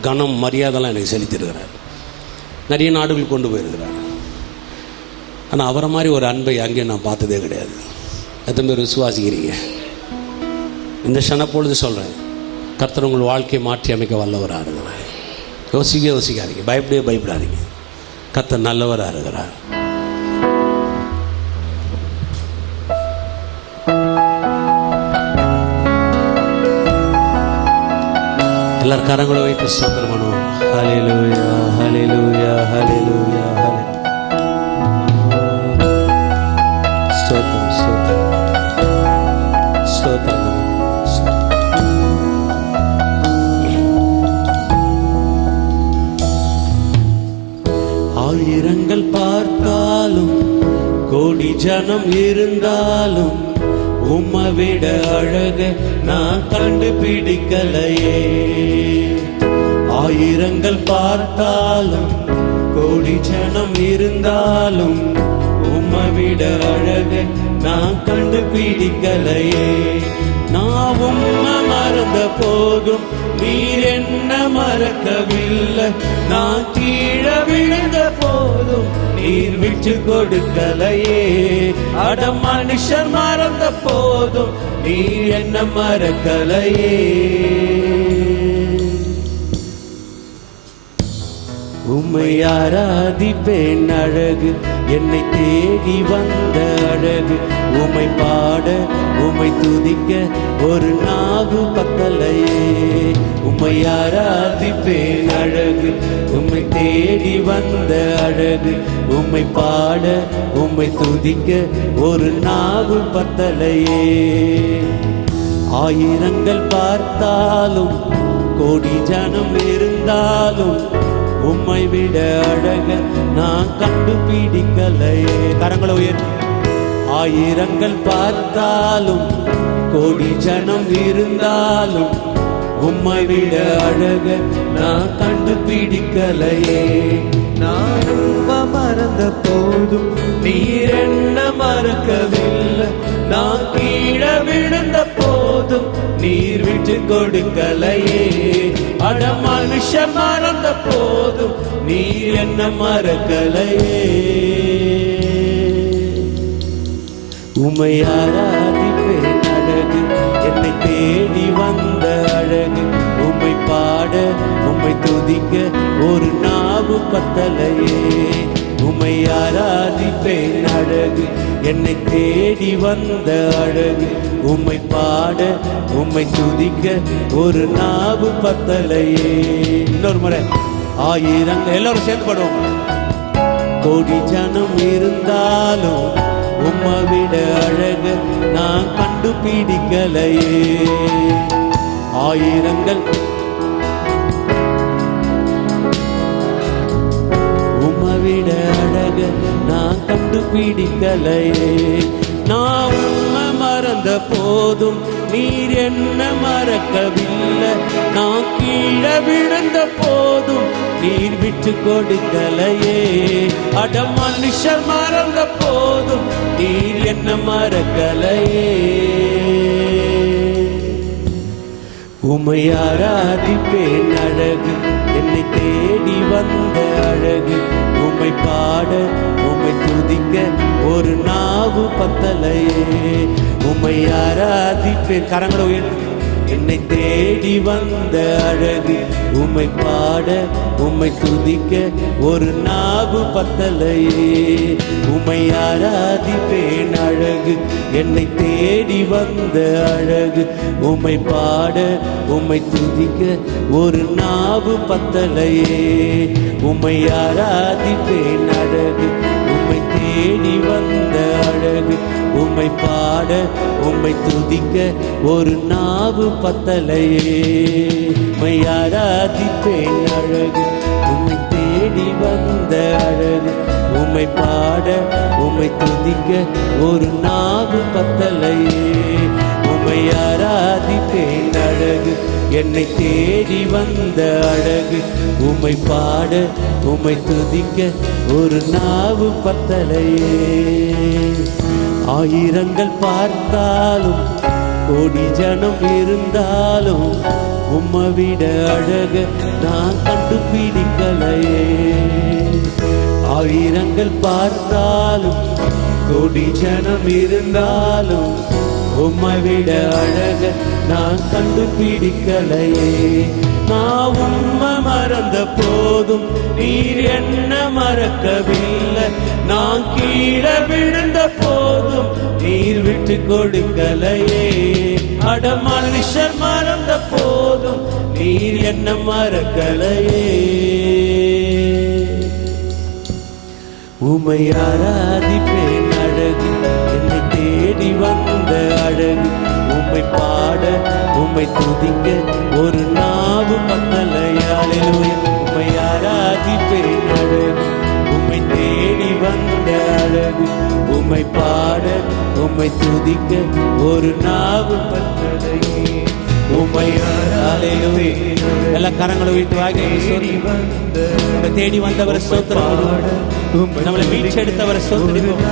கனம் மரியாதைலாம் எனக்கு செலுத்திருக்கிறார். நிறைய நாடுகள் கொண்டு போயிருக்கிறார். ஆனால் அவரை மாதிரி ஒரு அன்பை அங்கேயும் நான் பார்த்ததே கிடையாது. எத்தனை பேர் விசுவாசிக்கிறீங்க? இந்த க்ஷணப்பொழுது சொல்கிறேன், கர்த்தர் உங்கள் வாழ்க்கையை மாற்றி அமைக்க வல்லவராக இருக்கிறார். யோசிக்காதீங்க, பயப்படாதீங்க. கர்த்தர் நல்லவராக இருக்கிறார். எல்லாரும் கரங்களை வைத்து ஸ்தோத்திரம் பண்ணுவோம். ஹல்லேலூயா, ஹல்லேலூயா, ஹல்லேலூயா, ஸ்தோத்திரம், ஸ்தோத்திரம், ஸ்தோத்திரம். ஆயிரங்கள் பார்த்தாலும், கோடி ஜனம் இருந்தாலும், உம்மை விட அழக நான் கண்டுபிடிக்கலையே. ஆயிரங்கள் பார்த்தாலும், கோடி ஜனம் இருந்தாலும், உம்மை விட அழக நான் கண்டுபிடிக்கலையே. நான் உம்மை மறந்த போதும் நீர் என்ன மறக்கவில்லை. நான் கீழே விழுந்த போதும் நீர் விட்டு கொடுக்கலையே. அட மனுஷர் மறந்த போதும் நீர் என்ன மறக்கலையே. உம்மை ஆராதிப்பேன் அழகு, என்னை தேடி வந்த அழகு. உம்மை பாட, உம்மை துதிக்க ஒரு நாவு பத்தலையே. உம்மை ஆராதிப்பேன் அழகு, உம்மை தேடி வந்த அழகு. உம்மை பாட, உம்மை துதிக்க ஒரு நாவு பத்தலையே. ஆயிரங்கள் பார்த்தாலும், கோடி ஜனம் இருந்தாலும், உம்மை விட அழக நான் கண்டுபிடிக்கலையே. கரங்களை உயர்த்தி. ஆயிரங்கள் பார்த்தாலும், கோடி ஜனம் இருந்தாலும், உம்மை விட அழக நான் கண்டுபிடிக்கலையே. நான் உம்மை மறந்த போதும் நீர் என்ன மறக்கவில்லை. நான் கீழே விழுந்த போதும் நீர் விட்டு கொடுக்கலையே. அட மனுஷன் மறந்த போதும் நீர் என்ன மறக்கலையே. உம்மை ஆராதிப்பேன் அழகு, என்னை தேடி வந்த அழகு. உம்மை பாட, உம்மை துதிக்க ஒரு நாவு பத்தலையே. உம்மை ஆராதிப்பேன் அழகு, என்னை தேடி வந்த அழகு. உம்மை பாட, உம்மை துதிக்க ஒரு நாவு பத்தலையே. இன்னொரு முறை. ஆயிரங்கள் எல்லாரும் சேர்ந்து பாடுவோம். கோடி ஜனம் இருந்தாலும், உம்மை விட அழக நான் கண்டுபிடிக்கலையே. ஆயிரங்கள் உம்மை விட அழக நான் கண்டுபிடிக்கலையே. நான் உம்மை மறந்த போதும் நீர் என்ன மறக்கவில்லை. நான் கீழே விழுந்த போதும் நீர் விட்டு கொடுக்கலையே. அட மனுஷர் மறந்த போதும் நீர் என்ன மறக்கலையே. உம்மை ஆராதிப்பேன் அழகு, என்னை தேடி வந்த அழகு. உம்மை பாட, உம்மை துதிக்க ஒரு நாவு பத்தலையே. உம்மை ஆராதிப்பேன். கரங்களை உயர்த்தி. என்னை தேடி வந்த அழகு. உம்மை பாட, உம்மை துதிக்க ஒரு நாவு பத்தலையே. உம்மை ஆராதிப்பேன் அழகு, என்னை தேடி வந்த அழகு. உம்மை பாட, உம்மை துதிக்க ஒரு நாவு பத்தலையே. உம்மை ஆராதிப்பேன் அழகு, உம்மை தேடி வந்த அழகு. உம்மை பாட, உம்மை துதிக்க ஒரு நாவு பத்தலையே. உம்மை ஆராதிப்பேன் அழகு, உம்மை தேடி வந்த அழகு. உம்மை பாட உம்மை துதிக்க ஒரு நாவு பத்தலையே. உம்மை ஆராதிப்பேன் அழகு, என்னை தேடி வந்த அழகு. உம்மை பாட உம்மை துதிக்க ஒரு நாவு பத்தலையே. ஆயிரங்கள் பார்த்தாலும் கோடி ஜனம் இருந்தாலும் உம்மை விட அழக நான் கண்டுபிடிக்கலையே. ஆயிரங்கள் பார்த்தாலும் கோடி ஜனம் இருந்தாலும் உம்மை விட அழக நான் கண்டுபிடிக்கலையே. நான் உம்மை மறந்த போதும் நீர் என்ன மறக்கவில்லை. நான் கீழே விழுந்த போதும் நீர் விட்டு கொடுக்கலையே. அட மனுஷர் மறந்த போதும் நீர் என்ன மறக்கலையே. உம்மை ஆராதிப்பேன் அழகு, என்னை தேடி வந்த அழகு. உம்மை பாட உம்மை துதிக்க ஒரு நாவு பத்தலையே. அல்லேலூயா. உம்மை ஆராதிப்பேன் அழகு, உம்மை தேடி வந்த அழகு. உம்மை பாட உம்மை துதிக்க ஒரு நாவு பத்தலையே. உம்மை ஆராதிப்பேன். எல்லா கரங்களை வீட்டு வாங்கி உம்மை தேடி வந்தவரை ஸ்தோத்திரம், நம்மளை மீட்டெடுத்தவரை ஸ்தோத்திரிப்போம்.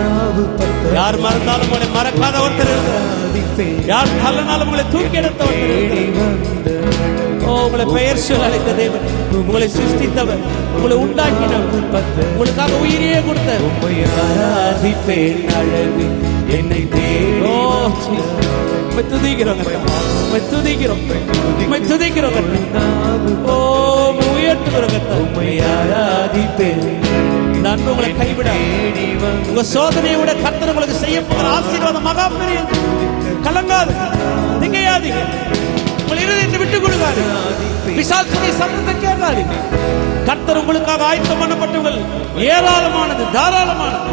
யார் மறந்தாலும் உங்களை மறக்காத ஒருத்தர், யார் தள்ளனாலும் உங்களை தூக்கி எடுத்த ஒருத்தர். ஓ, உங்களை பெயர் சொல்ல அழைத்த தேவன், உங்களை சிருஷ்டித்தவர், உங்களை உண்டாக்கினவர், உங்களுக்காக உயிரையே கொடுத்தார். உம்மை ஆராதிப்பேன் அழகு, என்னை தேடி. ஓ, உம்மை துதிக்கிறோம், உம்மை துதிக்கிறோம், உம்மை துதிக்கிறோம். ஓ, உயர்த்துகிறோம். உம்மை ஆராதிப்பேன். நான் உங்களை கைவிட, உங்க சோதனையை விட கர்த்தர் உங்களுக்கு செய்ய போகிற ஆசீர்வாதம் மகா பெரிய. கலங்காது, திகையாதீங்க, உங்கள் இருதயத்தை விட்டு கொடுக்காது, பிசாசுடைய சத்தத்தை கேட்காதீங்க. கர்த்தர் உங்களுக்காக ஆயத்தம் பண்ணப்பட்டவர்கள் ஏராளமானது, தாராளமானது,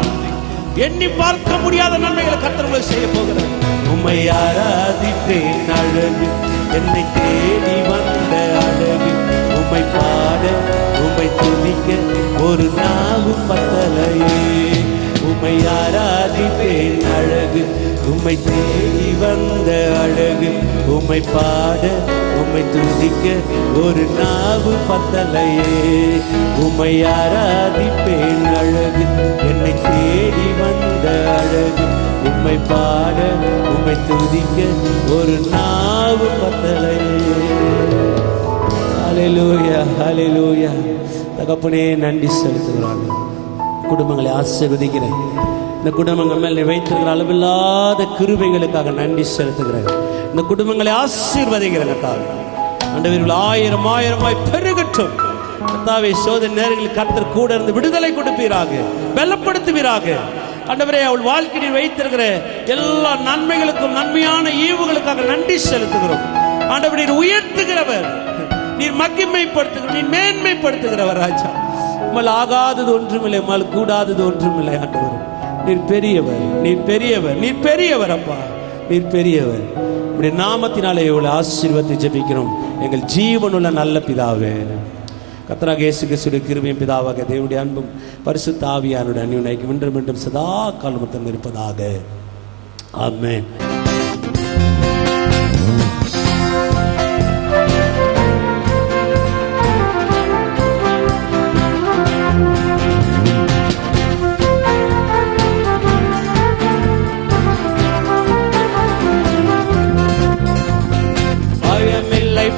எண்ணி பார்க்க முடியாத நன்மைகளை கர்த்தர் உங்களுக்கு செய்ய போகிறார். உம்மை ஆராதிப்பேன் அழகு, என்னை தேடி வந்த அழகு. உம்மை பாட உம்மை துதிக்க ஒரு நாவு பத்தலையே. உம்மை ஆராதிப்பேன் அழகு, உம்மை தேடி வந்த அழகு. உம்மை பாட உம்மை துதிக்க ஒரு நாவு பத்தலையே. உம்மை ஆராதிப்பேன் அழகு, என்னை தேடி வந்த அழகு. உம்மை பாட உம்மை துதிக்க ஒரு நாவு பத்தலையே. ஹல்லேலூயா, ஹல்லேலூயா. தகப்பனே, நன்றி செலுத்துகிறாங்க. குடும்பங்களை ஆசீர்வதிக்கிறேன். இந்த குடும்பங்கள் மேல் வைத்திருக்கிற அளவில்லாத கிருபைகளுக்காக நன்றி செலுத்துகிறேன். இந்த குடும்பங்களை ஆசீர்வதிக்கிறேன் கர்த்தாவே. ஆண்டவர்கள் ஆயிரம் ஆயிரமாய் பெருகட்டும் கர்த்தாவே. சோதனை நேரங்களில் கர்த்தர் கூட இருந்து விடுதலை கொடுப்பீராக, பலப்படுத்துவீராக. ஆண்டவரே, அவள் வாழ்க்கையில் வைத்திருக்கிற எல்லா நன்மைகளுக்கும் நன்மையான ஈவுகளுக்காக நன்றி செலுத்துகிறோம். ஆண்டவரே, நீர் உயர்த்துகிறவர், நீர் மகிமைப்படுத்துகிறவர், நீர் மேன்மைப்படுத்துகிறவர். ராஜா, உம்மால் ஆகாதது ஒன்றுமில்லை, உம்மால் கூடாதது ஒன்றுமில்லை. ஆண்டவர், நீர் பெரியவர், நீர் பெரியவர், நீர் பெரியவர். அப்பா, நீர் பெரியவர். உம்முடைய நாமத்தினாலே இவ்வளவு ஆசீர்வாதத்தை ஜெபிக்கிறோம் எங்கள் ஜீவனுள்ள நல்ல பிதாவே. கர்த்தராகிய இயேசு கிறிஸ்துவின் கிருபையும் பிதாவாக தேவனுடைய அன்பும் பரிசுத்த ஆவியானவருடைய அன்யோன்யம் இன்றும் மீண்டும் சதா காலமும் இருப்பதாக. ஆமென்.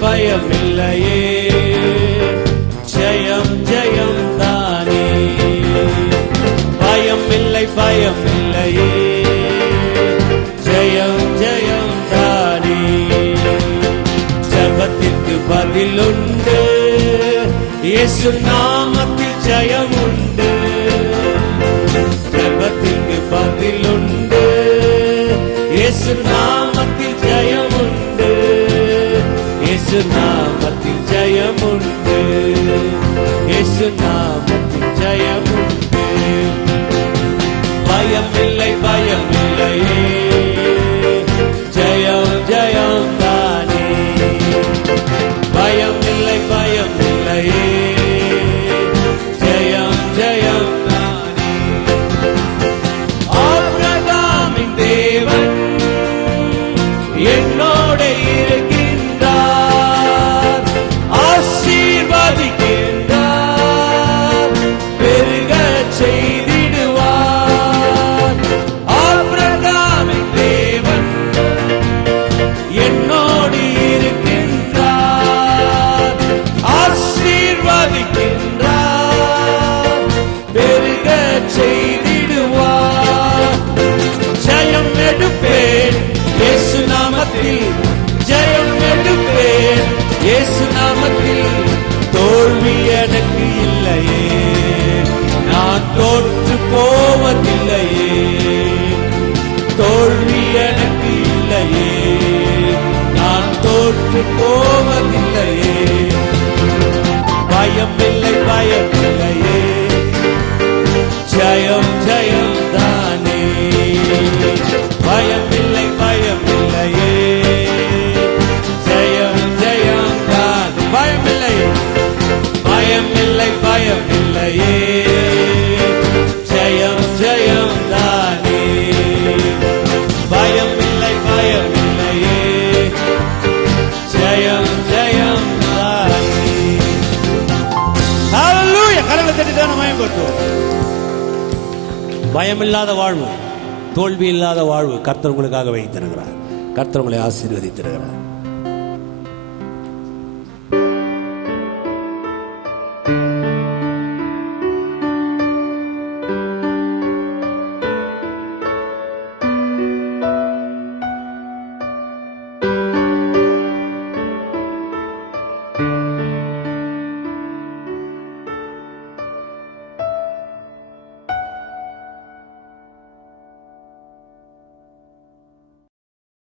பயமில்லையே, ஜெயம் ஜெயம் தானே. பயமில்லை, பயமில்லையே, ஜெயம் ஜெயம் தானே. ஜெபத்திற்கு பதிலுண்டு, இயேசு நாமத்தில் ஜெயம் உண்டு. ஜெபத்திற்கு பதிலுண்டு, இயேசு நாமத்தில் ஜெயம் உண்டு. இயேசு நாமத்தில் ஜெயம் உண்டு, இயேசு நாமத்தில் ஜெயம் உண்டு. பயமில்லை, பயமில்லையே, ஜெயம் ஜெயம் தானே. பயமில்லை, பயமில்லையே, ஜெயம் ஜெயம் தானே. நாமத்தில் ஜெயம் எடுப்பேன். இயேசு நாமத்தில் தோல்வி எனக்கு இல்லையே, நான் தோற்று போவதில்லையே. தோல்வி எனக்கு இல்லையே, நான் தோற்று போவதில்லையே. பயம் இல்லை, பயம் இல்லையே, ஜெயம் ஜெயம் தானே. பயம் இல்லை, பயம் இல்லையே, ஜெயம் ஜெயம் தான். பயம் இல்லை, பயம் இல்லை, பயம் இல்லையே, ஜெயம் ஜெயம் தானே. பயம் இல்லை, பயம் இல்லையே, ஜெயம் ஜெயம் தானே. ஹalleluya. கரங்களை தட்டி தான் மயம் கொட்டுவோம். பயமில்லாத வாழ்வு, தோல்வி இல்லாத வாழ்வு கர்த்தர் உங்களுக்காக வைத்திருக்கிறார். கர்த்தர் உங்களை ஆசீர்வதித்திருக்கிறார்.